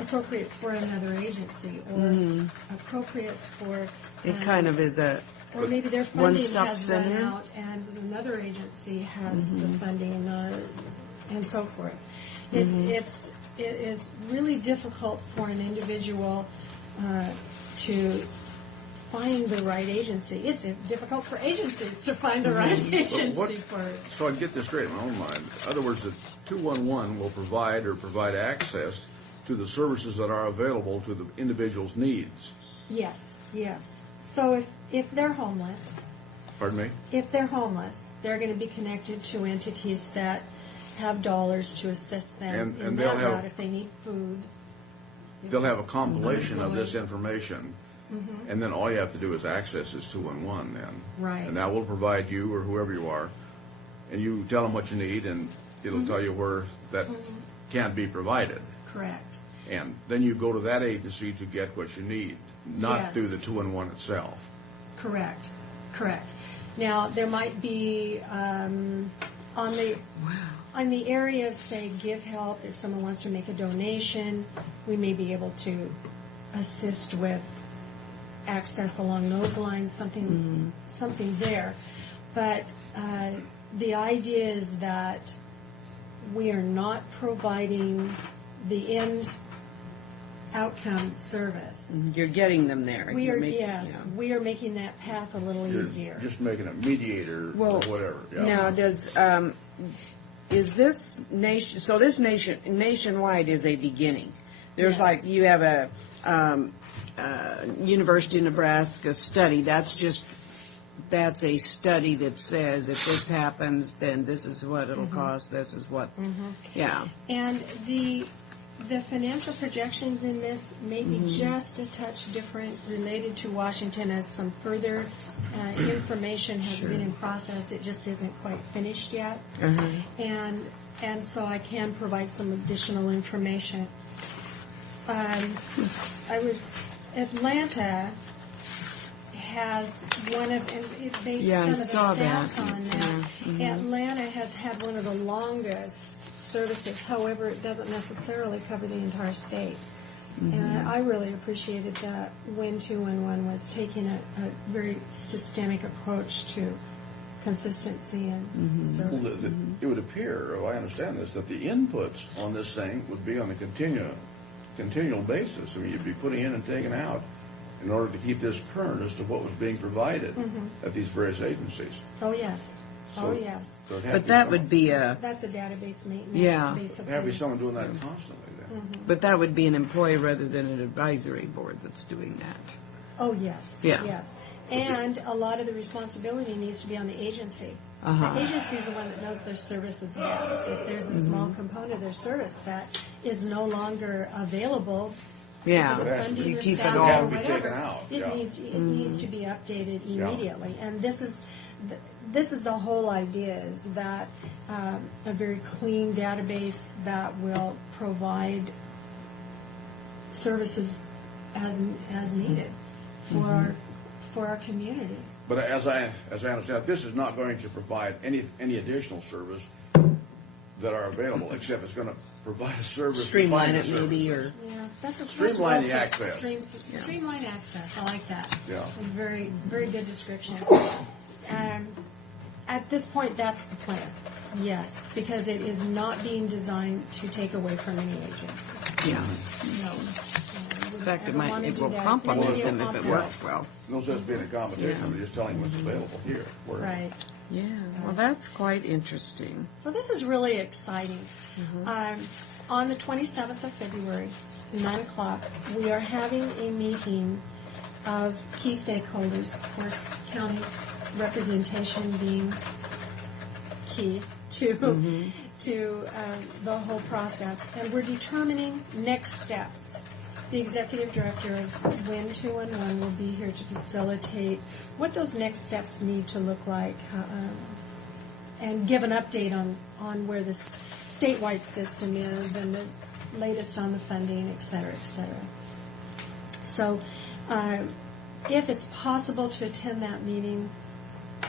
appropriate for another agency or appropriate for... It kind of is a or maybe their funding one-stop has center. run out and another agency has the funding and so forth. It is really difficult for an individual to find the right agency. It's difficult for agencies to find the right agency for it. So I get this straight in my own mind. In other words, the 211 will provide access to the services that are available to the individual's needs. Yes. So if they're homeless, Pardon me? If they're homeless, they're going to be connected to entities that have dollars to assist them in that route if they need food. They'll have a compilation of this information, and then all you have to do is access this 211 then. Right. And that will provide you or whoever you are, and you tell them what you need, and it'll tell you where that can't be provided. Correct. And then you go to that agency to get what you need, not through the 211 itself. Correct. Now, there might be on the area of, say, Give Help, if someone wants to make a donation, we may be able to assist with access along those lines, something there. But the idea is that we are not providing the end outcome service. You're getting them there. We are making that path a little easier. Just making a mediator or whatever. Now, is this nation? So this nationwide is a beginning. There's you have a University of Nebraska study. That's a study that says if this happens, then this is what it'll cost. This is what. And the financial projections in this may be just a touch different related to Washington, as some further information has been in process. It just isn't quite finished yet. And so I can provide some additional information. Atlanta has one of, and it based Yeah, I some of the saw that. stats on that. Atlanta has had one of the longest services. However, it doesn't necessarily cover the entire state. And I really appreciated that when 211 was taking a very systemic approach to consistency and service. Well, it would appear, I understand this, that the inputs on this thing would be on a continual basis. I mean, you'd be putting in and taking out in order to keep this current as to what was being provided at these various agencies. Oh, yes. So- Oh, yes. So it'd have But to be that someone- would be a, That's a database maintenance, Yeah. basically. It'd have to be someone doing that constantly then. but that would be an employee rather than an advisory board that's doing that. Oh, yes. Yeah. Yes. And a lot of the responsibility needs to be on the agency. Uh-huh. The agency is the one that knows their services best. If there's a small component of their service that is no longer available, Yeah, because of It has to funding you or keep it staffing all- or It can be taken whatever, out, it yeah. needs to be updated immediately. And this is the whole idea: is that a very clean database that will provide services as needed for our community. But as I understand, this is not going to provide any additional service that are available, except it's going to provide a service. to streamline find it the maybe, services. or Yeah, that's a Streamline the that's well access. put. Streamline access. I like that. Yeah. Very, very good description. At this point, that's the plan. Yes, because it is not being designed to take away from any agency. yeah. No. In fact, it will complement them if it works well. No sense being a competition, we're just telling them what's available here. Where- Right. Yeah, well, that's quite interesting. So this is really exciting. On the 27th of February, 9 o'clock, we are having a meeting of key stakeholders, of course, county representation being key to the whole process. And we're determining next steps. The executive director of WIN 211 will be here to facilitate what those next steps need to look like, and give an update on where this statewide system is and the latest on the funding, et cetera, et cetera. So if it's possible to attend that meeting,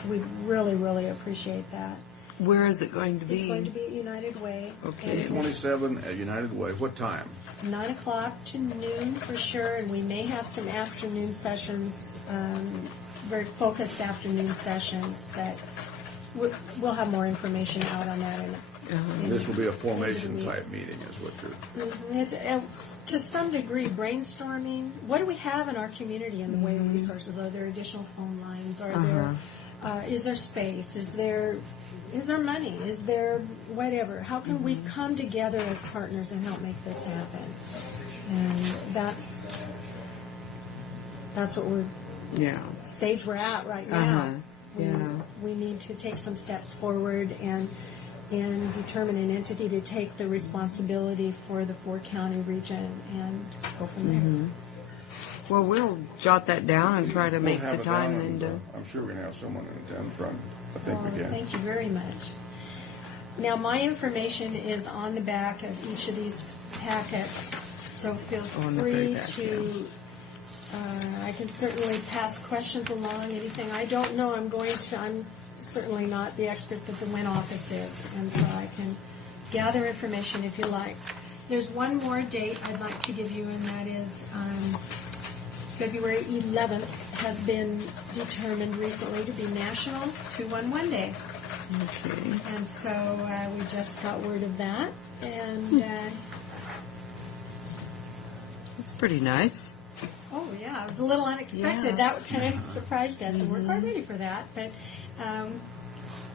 we'd really, really appreciate that. Where is it going to be? It's going to be at United Way. Okay. And 27 at United Way. What time? 9 o'clock to noon for sure, and we may have some afternoon sessions, very focused afternoon sessions that we'll have more information out on that. This will be a formation type meeting, is what you're. It's to some degree brainstorming. What do we have in our community in the way of resources? Are there additional phone lines? Are there? Is there space? Is there money? Is there whatever? How can we come together as partners and help make this happen? And that's what we're stage we're at right now. We need to take some steps forward and determine an entity to take the responsibility for the 4-county region and go from there. Well, we'll jot that down and try to make We'll have the it time. down, And I'm sure we're going to have someone in attend from. I think we can. Thank you very much. Now, my information is on the back of each of these packets, so feel On the very free back, to. I can certainly pass questions along. Anything I don't know, I'm certainly not the expert that the WIN office is, and so I can gather information if you like. There's one more date I'd like to give you, and that is February 11th has been determined recently to be National 211 Day. okay. And so we just got word of that, and That's pretty nice. oh yeah, it was a little unexpected. Yeah. That kind of surprised us, and we're quite ready for that. But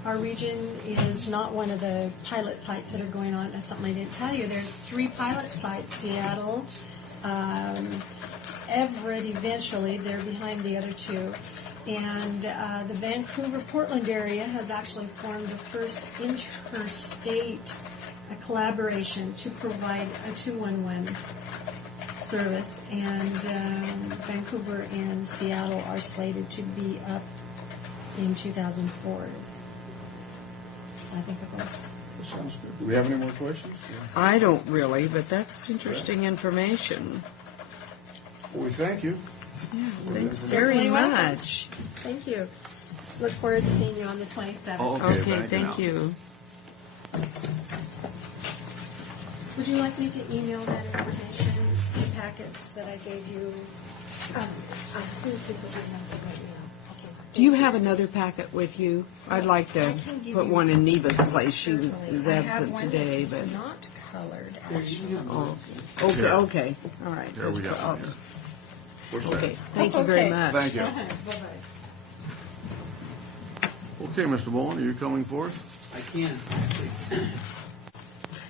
our region is not one of the pilot sites that are going on. That's something I didn't tell you. There's 3 pilot sites: Seattle, Everett. Eventually, they're behind the other 2. And the Vancouver-Portland area has actually formed the first interstate collaboration to provide a 211 service. And Vancouver and Seattle are slated to be up in 2004. I think they're both That sounds good. Do we have any more questions? I don't really, but that's interesting information. Well, we thank you. Thanks very much. Thank you. Look forward to seeing you on the 27th. Oh, Okay, thank you. Would you like me to email that information, the packets that I gave you? I think this will be enough right now. Okay. Do you have another packet with you? I'd like to I can give put you one in Neva's place. She was Certainly. I have absent one today, that's but. not colored, actually. Oh, okay, Here. okay, all right. Here we go. Just- What's Okay, that? thank you very Okay. much. Thank you. Bye-bye. Okay, Mr. Bowen, are you coming forth? I can, actually.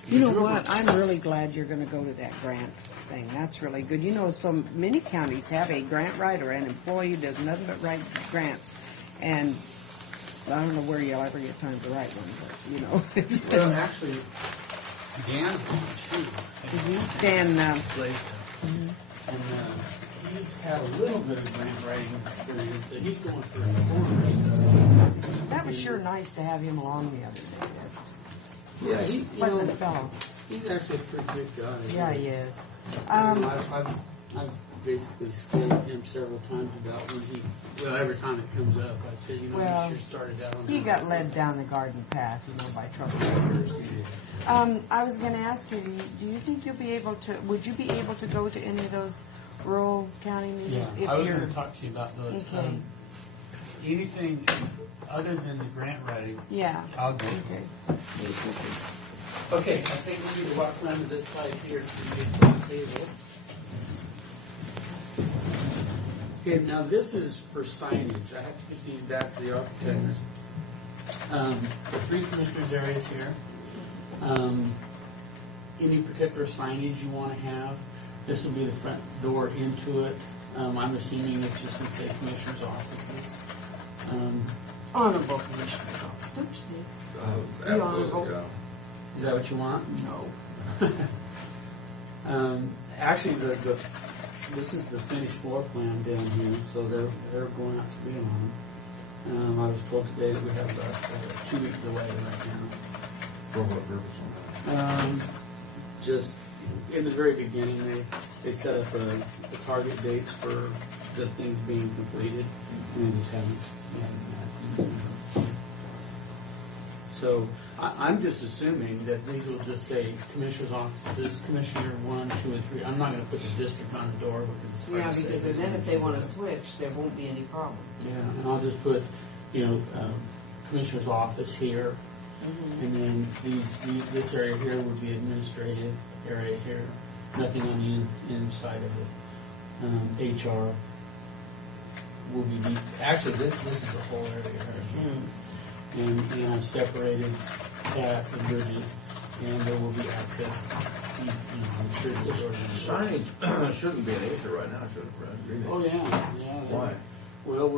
You know what? I'm really glad you're going to go to that grant thing. That's really good. You know, many counties have a grant writer, an employee who does nothing but write grants, and I don't know where you'll ever get time to write one, but you know, it's Well, actually, Dan's going too. Dan. And he's had a little bit of grant writing experience, so he's going for a corner. That was sure nice to have him along the other day. That's Yeah, he, you know, pleasant fellow. he's actually a pretty good guy. Yeah, he is. I've basically scolded him several times about when well, every time it comes up, I say, you know, Well, you should start it out on He that. got led down the garden path, you know, by troublemakers. I was going to ask you, do you think you'll be able to? Would you be able to go to any of those rural county meetings Yeah, if I was you're? going to talk to you about those. Okay. Anything other than the grant writing, Yeah. I'll go. Okay. Okay, I think we need to walk around to this side here to get to the table. Okay, now this is for signage. I have to get these back to the architects. The three commissioners areas here. Any particular signage you want to have. This will be the front door into it. I'm assuming it's just going to say commissioners' offices. Honorable commissioner's office. Don't you think? Absolutely, yeah. Is that what you want? No. Actually, this is the finished floor plan down here, so they're going out to bid on it. I was told today that we have a 2-week delay right now. For what purpose on that? Just in the very beginning, they set up the target dates for the things being completed, and they just haven't met. So I'm just assuming that these will just say commissioner's offices, commissioner 1, 2, and 3. I'm not going to put the district on the door because it's hard Yeah, to say. because then if they want to switch, there won't be any problem. Yeah, and I'll just put, commissioner's office here, and then this area here would be administrative area here. Nothing on the inside of it. HR will be deep. Actually, this is the whole area right here. And I've separated Pat and Bridget, and there will be access. I'm sure this Signage shouldn't be an issue right now, should it, Brad? Really? Oh yeah. Why? Well,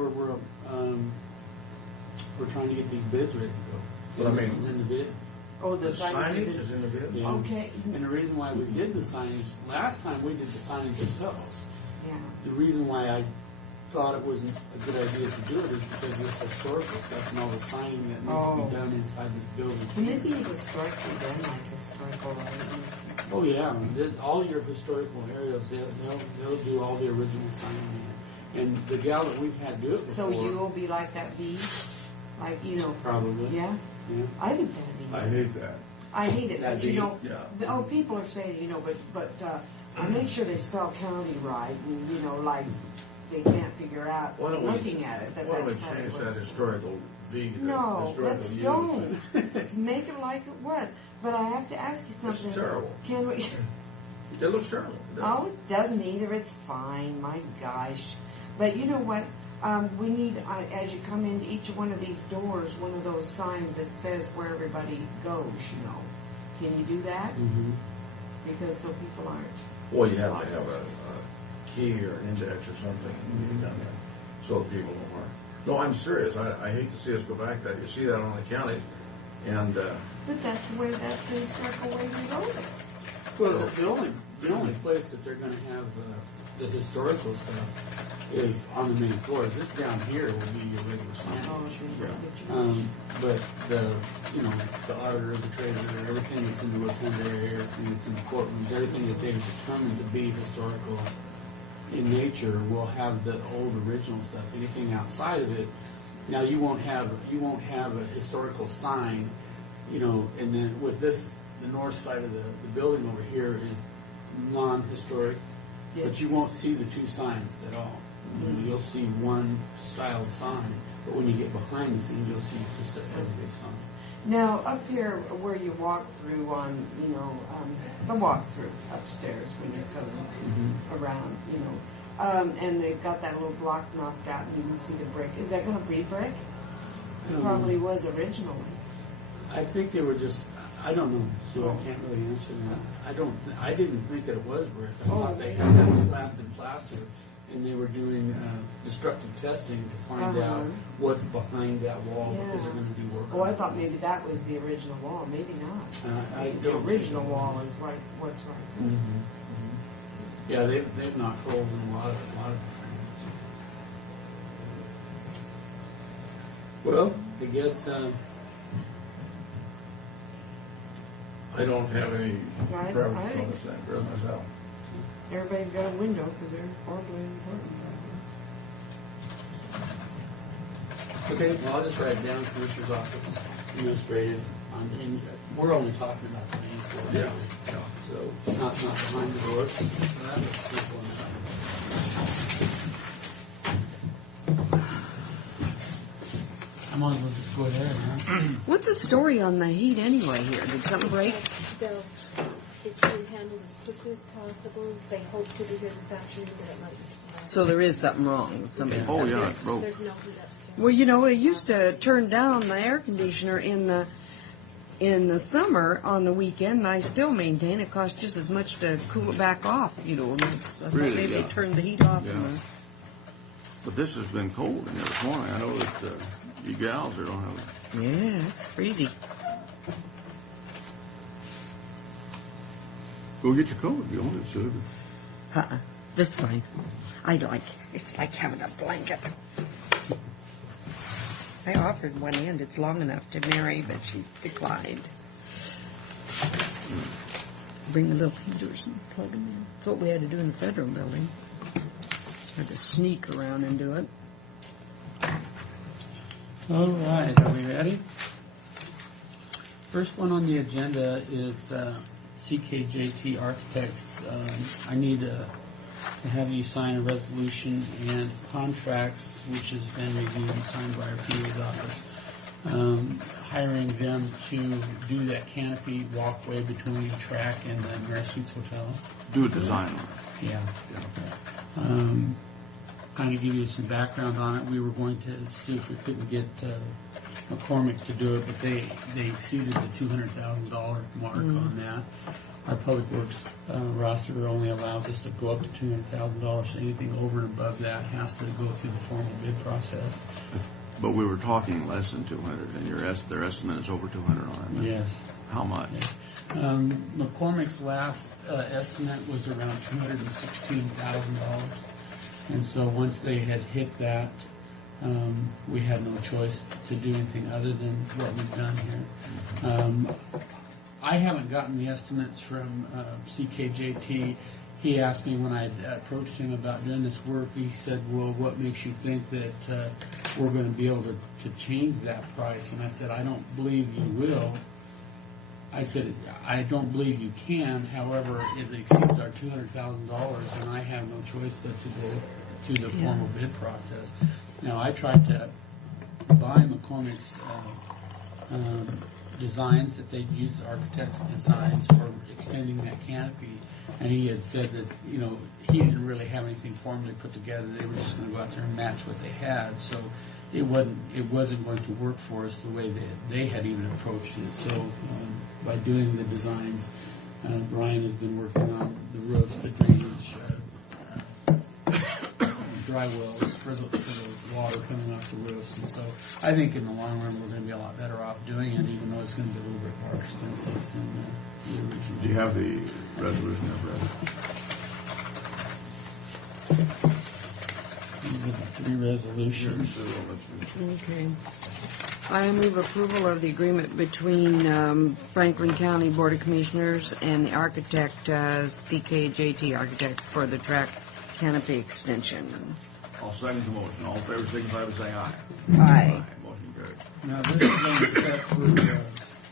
we're trying to get these bids ready to go. But I mean- This is in the bid. Oh, the Signage is in the bid? Yeah. Okay. And the reason why we did the signage last time, we did the signage ourselves. Yeah. The reason why I thought it wasn't a good idea to do it is because of this historical stuff and all the signing that needs to be done inside this building. Can it be historically done, like historical writing? Oh yeah, all your historical areas, they'll do all the original signing. And the gal that we've had do it before. So you'll be like that bee? Like, Probably. Yeah? Yeah. I think that'd be. I hate that. I hate it, That'd but be- yeah. people are saying, but I make sure they spell county right, and, like, they can't figure out, Why don't we- looking at it, that Why don't we that's how it change that works. historical V to No, historical let's use? don't. Let's make it like it was. But I have to ask you something. terrible. Can we? It looks terrible. Oh, it doesn't either. It's fine. My gosh. But you know what? We need, as you come into each one of these doors, one of those signs that says where everybody goes, Can you do that? Mm-hmm. Because so people aren't. Well, you have to have a key or an index or something so that people don't learn. No, I'm serious. I hate to see us go back that. You see that on the counties, and But that's the historical way we go there. Well, the only place that they're going to have the historical stuff is on the main floors. This down here will be your regular signage. But the, you know, the auditor, the treasurer, everything that's in the rotunda area, everything that's in the courtrooms, everything that they've determined to be historical in nature will have the old original stuff. Anything outside of it, now you won't have a historical sign, you know, and then with this, the north side of the building over here is non-historic, but you won't see the two signs at all. You'll see one styled sign, but when you get behind the scenes, you'll see just a everyday sign. Now, up here where you walk through on, you know, the walk through upstairs when you're coming around, you know, and they've got that little block knocked out and you can see the brick. Is that going to be brick? It probably was originally. I think they were just, I don't know, so I can't really answer that. I didn't think that it was brick. I thought they had that slapped in plaster, and they were doing destructive testing to find out what's behind that wall because they're going to do work. Oh, I thought maybe that was the original wall. Maybe not. The original wall is right. What's right there. Yeah, they've knocked holes in a lot of different areas. Well, I guess. I don't have any preference on this thing for myself. Everybody's got a window because they're horribly important. Okay, well, I'll just write it down, Commissioner's Office, Administrative, and we're only talking about the main floor. Yeah. So, not behind the doors. That was simple enough. I might as well just go ahead, huh? What's the story on the heat anyway here? Did something break? It's been handled as quickly as possible. They hope to be here this afternoon, but it might. So there is something wrong with somebody. Oh, yeah, it broke. There's no heat upstairs. Well, you know, it used to turn down the air conditioner in the summer on the weekend, and I still maintain it costs just as much to cool it back off. You know, I thought Really, maybe yeah. they turned the heat off. Yeah. And But this has been cold in here this morning. I know that you gals here don't have it. yeah, it's freezing. Go get your coat if you want it, Sue. This is fine. It's like having a blanket. I offered one end. It's long enough to Mary, but she declined. Bring the little heaters and plug them in. That's what we had to do in the federal building. Had to sneak around and do it. All right, are we ready? First one on the agenda is CKJT Architects. I need to have you sign a resolution and contracts, which has been reviewed and signed by our PA's office, hiring them to do that canopy walkway between track and the Marriott Suites Hotel. Do a design on it. Yeah. Kind of give you some background on it. We were going to see if we couldn't get McCormick to do it, but they exceeded the $200,000 mark on that. Our Public Works roster only allows us to go up to $200,000. So anything over and above that has to go through the formal bid process. But we were talking less than 200, and their estimate is over 200 on it. Yes. How much? Yes. McCormick's last estimate was around $216,000. And so once they had hit that, we had no choice to do anything other than what we've done here. I haven't gotten the estimates from CKJT. He asked me when I approached him about doing this work, he said, well, what makes you think that we're going to be able to change that price? And I said, I don't believe you will. I said, I don't believe you can. However, if it exceeds our $200,000, then I have no choice but to go to the formal bid process. Now, I tried to buy McCormick's designs that they'd use, architects' designs for extending that canopy, and he had said that, you know, he didn't really have anything formally put together. They were just going to go out there and match what they had. So it wasn't going to work for us the way they had even approached it. So by doing the designs, Brian has been working on the roofs, the drainage, dry wells for the water coming off the roofs. And so I think in the long run we're going to be a lot better off doing it, even though it's going to be a little bit more expensive than the original. Do you have the resolution there, Brad? These are the three resolutions. Okay. I move approval of the agreement between Franklin County Board of Commissioners and the architect, CKJT Architects, for the track canopy extension. I'll second the motion. All in favor, signify by saying aye. Aye. Motion carried. Now, this is only set for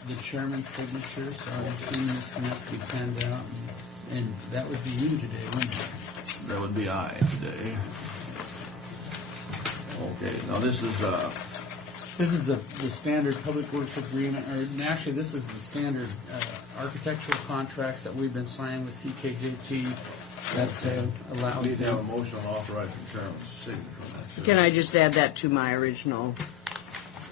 the chairman's signature, so I'm assuming it's going to have to be panned out, and that would be you today, wouldn't it? That would be aye today. Okay, now this is, This is the standard public works agreement, or actually, this is the standard architectural contracts that we've been signing with CKJT that allow we you need to have a to. motion on authorizing chairman's signature on that. Can I just add that to my original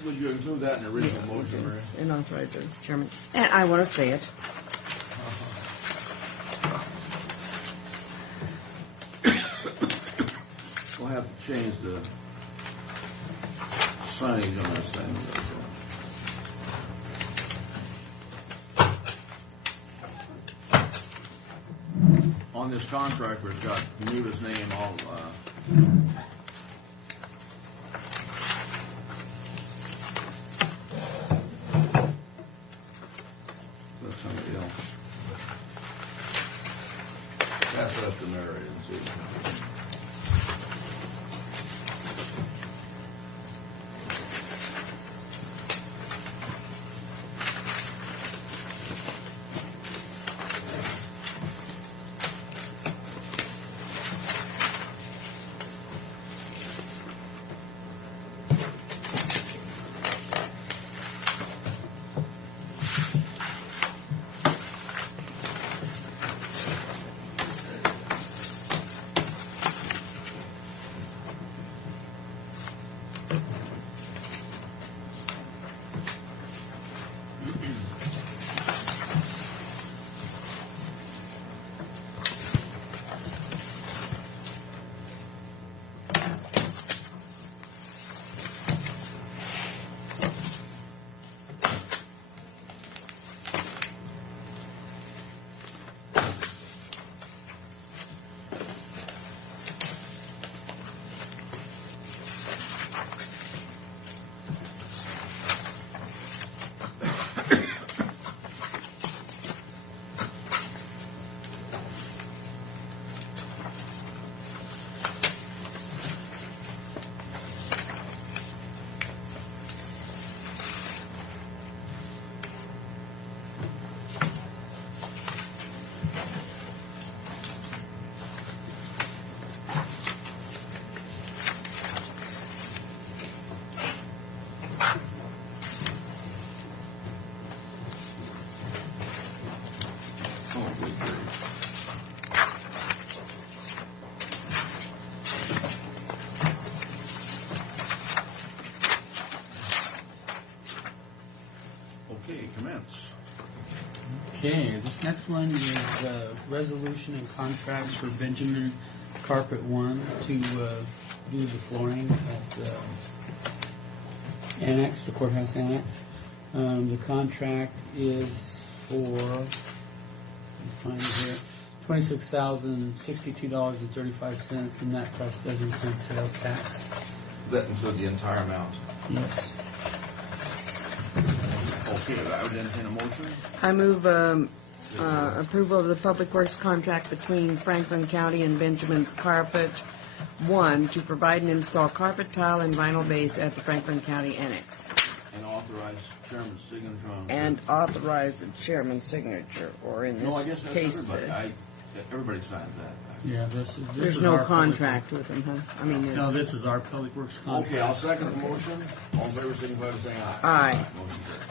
Would you include that in the original motion, Mary? and authorize the chairman? And I want to say it. We'll have to change the signage on this thing. On this contract, where it's got Geneva's name all, that's somebody else. Pass it up to Mary and see. Okay, commence. Okay, this next one is resolution and contracts for Benjamin Carpet One to do the flooring at the annex, the courthouse annex. The contract is for, let me find it here, $26,062.35, and that price does include sales tax. That include the entire amount. Yes. Okay, I would entertain a motion. I move approval of the Public Works contract between Franklin County and Benjamin's Carpet One to provide and install carpet, tile, and vinyl base at the Franklin County Annex. And authorize chairman's signature on. And authorize the chairman's signature, or in No, I this guess that's case, everybody. Everybody signs that. Yeah, this there's is no our contract with them, huh? I mean, No, there's, this is our Public Works contract. Okay, I'll second the motion. All in favor, signify by saying aye. Aye. Motion carried.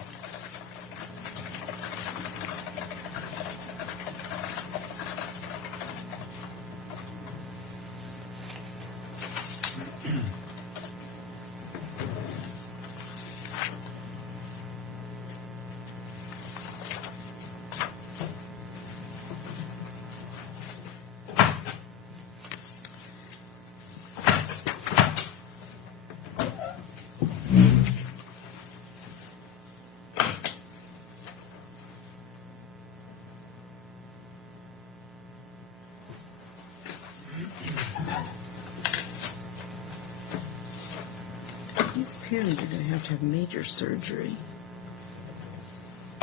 These pens are going to have major surgery.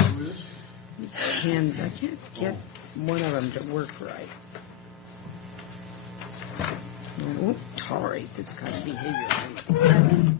Who is? These pens, I can't get one of them to work right. I won't tolerate this kind of behavior.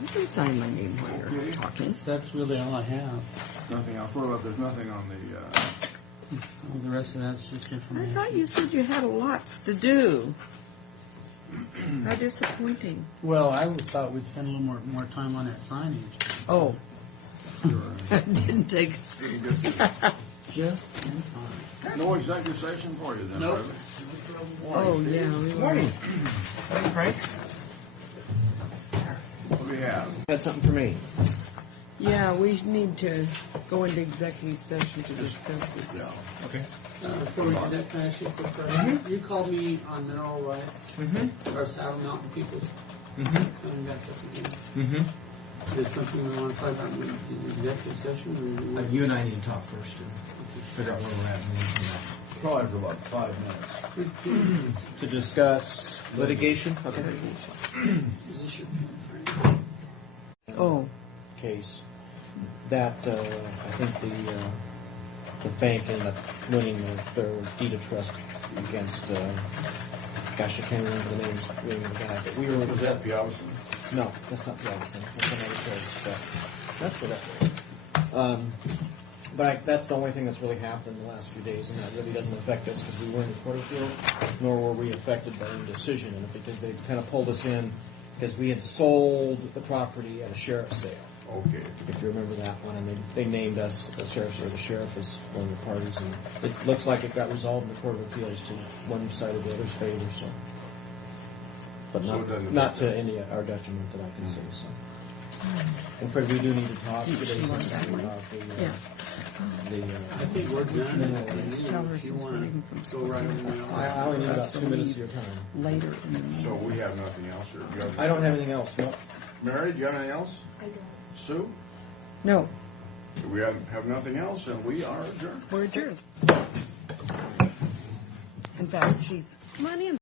You can sign my name while you're talking. That's really all I have. Nothing else. What about, there's nothing on the, All the rest of that's just I information. thought you said you had lots to do. How disappointing. Well, I thought we'd spend a little more time on that signage. Oh. That didn't take. Just in time. no executive session for you then, Nope. Barbara? Oh, yeah. We were. Morning. Hey, Frank. What do we have? Had something for me. Yeah, we need to go into executive session to discuss this. Yeah. Okay. Before we do that, can I ask you a quick question? You called me on mineral rights, or Saddle Mountain Peoples. Coming back up again. Is it something we want to talk about in the executive session? Or You and I need to talk first and figure out where we're at and then come back. Probably for about 5 minutes. To discuss litigation. Okay. Is this your pen, Frank? Oh, Case that I think the bank ended up winning their deed of trust against. Gosh, I can't remember the name of the guy, but we were. Was that Piavison? No, that's not Robinson. That's another place, but that's what that was. But that's the only thing that's really happened in the last few days, and that really doesn't affect us because we weren't in Porterfield, nor were we affected by any decision in it because they kind of pulled us in because we had sold the property at a sheriff's sale. Okay. If you remember that one, and they named us the sheriff as one of the parties, and it looks like it got resolved in the Court of Appeals to one side or the other's favor. So, but So it doesn't not affect to us. any our detriment that I can see. So, and Fred, we do need to talk today about yeah. I think we're done. Tell her If you since we're want leaving from to go right over I now. only need about Us to 2 minutes leave of your time. Later in the morning. So we have nothing else, or do you have? I don't have anything else. No. Mary, do you have anything else? I don't. Sue? No, We have nothing else, and we are adjourned. we're adjourned. In fact, come on in.